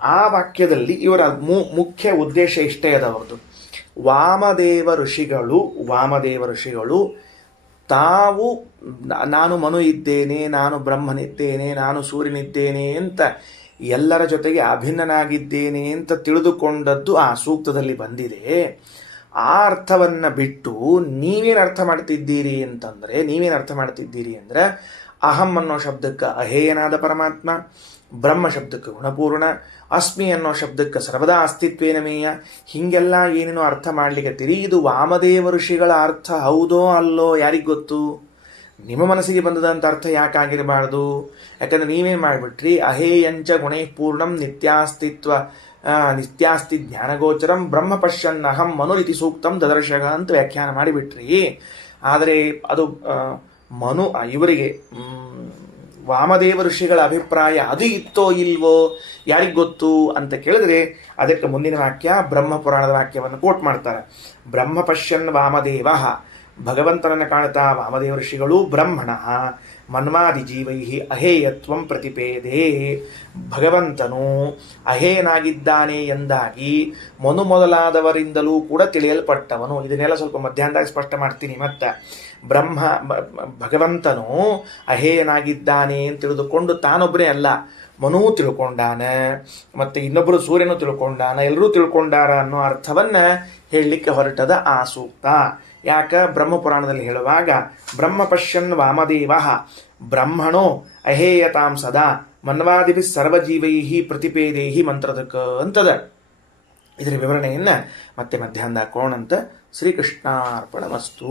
ಆ ವಾಕ್ಯದಲ್ಲಿ ಇವರ ಮುಖ್ಯ ಉದ್ದೇಶ ಇಷ್ಟೇ ಅದವರದು. ವಾಮದೇವ ಋಷಿಗಳು ತಾವು ನಾನು ಮನು ಇದ್ದೇನೆ, ನಾನು ಬ್ರಹ್ಮನಿದ್ದೇನೆ, ನಾನು ಸೂರ್ಯನಿದ್ದೇನೆ ಅಂತ ಎಲ್ಲರ ಜೊತೆಗೆ ಅಭಿನ್ನನಾಗಿದ್ದೇನೆ ಅಂತ ತಿಳಿದುಕೊಂಡದ್ದು ಆ ಸೂಕ್ತದಲ್ಲಿ ಬಂದಿದೆ. ಆ ಅರ್ಥವನ್ನು ಬಿಟ್ಟು ನೀವೇನು ಅರ್ಥ ಮಾಡ್ತಿದ್ದೀರಿ ಅಂದರೆ ಅಹಂ ಅನ್ನೋ ಶಬ್ದಕ್ಕೆ ಅಹೇಯನಾದ ಪರಮಾತ್ಮ, ಬ್ರಹ್ಮ ಶಬ್ದಕ್ಕೆ ಗುಣಪೂರ್ಣ, ಅಸ್ಮಿ ಅನ್ನೋ ಶಬ್ದಕ್ಕೆ ಸರ್ವದಾ ಅಸ್ತಿತ್ವೇನ ಮೇಯ, ಹೀಗೆಲ್ಲ ಏನೇನೋ ಅರ್ಥ ಮಾಡ್ಲಿಕ್ಕೆ ಇದು ವಾಮದೇವ ಋಷಿಗಳ ಅರ್ಥ ಹೌದೋ ಅಲ್ಲೋ ಯಾರಿಗೆ ಗೊತ್ತು? ನಿಮ್ಮ ಮನಸ್ಸಿಗೆ ಬಂದದಂತ ಅರ್ಥ ಯಾಕಾಗಿರಬಾರ್ದು? ಯಾಕಂದ್ರೆ ನೀವೇನು ಮಾಡಿಬಿಟ್ರಿ, ಅಹೇಯಂಚ ಗುಣೈ ಪೂರ್ಣಂ ನಿತ್ಯಾಸ್ತಿ ಜ್ಞಾನಗೋಚರಂ ಬ್ರಹ್ಮ ಪಶ್ಯನ್ ಅಹಂ ಮನುರಿತಿ ಸೂಕ್ತಂ ದದರ್ಶಗ ಅಂತ ವ್ಯಾಖ್ಯಾನ ಮಾಡಿಬಿಟ್ರಿ. ಆದರೆ ಅದು ಮನು ಇವರಿಗೆ ವಾಮದೇವ ಋಷಿಗಳ ಅಭಿಪ್ರಾಯ ಅದು ಇತ್ತೋ ಇಲ್ವೋ ಯಾರಿಗೆ ಗೊತ್ತು ಅಂತ ಕೇಳಿದ್ರೆ ಅದಕ್ಕೆ ಮುಂದಿನ ವಾಕ್ಯ ಬ್ರಹ್ಮ ಪುರಾಣದ ವಾಕ್ಯವನ್ನು ಕೋಟ್ ಮಾಡ್ತಾರೆ. ಬ್ರಹ್ಮ ಪಶ್ಯನ್ ವಾಮದೇವ, ಭಗವಂತನನ್ನು ಕಾಣ್ತಾ ವಾಮದೇವ ಋಷಿಗಳು ಬ್ರಹ್ಮಣ ಮನ್ವಾದಿ ಜೀವೈ ಅಹೇಯತ್ವಂ ಪ್ರತಿಪೇದೆ. ಭಗವಂತನು ಅಹೇಯನಾಗಿದ್ದಾನೆ ಎಂದಾಗಿ ಮನು ಮೊದಲಾದವರಿಂದಲೂ ಕೂಡ ತಿಳಿಯಲ್ಪಟ್ಟವನು. ಇದನ್ನೆಲ್ಲ ಸ್ವಲ್ಪ ಮಧ್ಯಾಹ್ನದಾಗ ಸ್ಪಷ್ಟ ಮಾಡ್ತೀನಿ. ಮತ್ತೆ ಭಗವಂತನು ಅಹೇಯನಾಗಿದ್ದಾನೆ ಅಂತ ತಿಳಿದುಕೊಂಡು ತಾನೊಬ್ಬನೇ ಅಲ್ಲ, ಮನೂ ತಿಳ್ಕೊಂಡಾನ, ಮತ್ತೆ ಇನ್ನೊಬ್ಬರು ಸೂರ್ಯನು ತಿಳ್ಕೊಂಡಾನ, ಎಲ್ಲರೂ ತಿಳ್ಕೊಂಡಾರ ಅನ್ನೋ ಅರ್ಥವನ್ನ ಹೇಳಲಿಕ್ಕೆ ಹೊರಟದ ಆ ಸೂಕ್ತ. ಯಾಕ ಬ್ರಹ್ಮಪುರಾಣದಲ್ಲಿ ಹೇಳುವಾಗ ಬ್ರಹ್ಮ ಪಶ್ಯನ್ ವಾಮದೇವ ಬ್ರಹ್ಮಣೋ ಅಹೇಯತಾಂ ಸದಾ ಮನ್ವಾದಿಭಿ ಸರ್ವಜೀವೈ ಪ್ರತಿಪೇದೇಹಿ ಮಂತ್ರದಕ ಅಂತದ. ಇದರ ವಿವರಣೆಯನ್ನ ಮತ್ತೆ ಮಧ್ಯಾಹ್ನ ಹಾಕೋಣಂತ. ಶ್ರೀಕೃಷ್ಣಾರ್ಪಣಮಸ್ತು.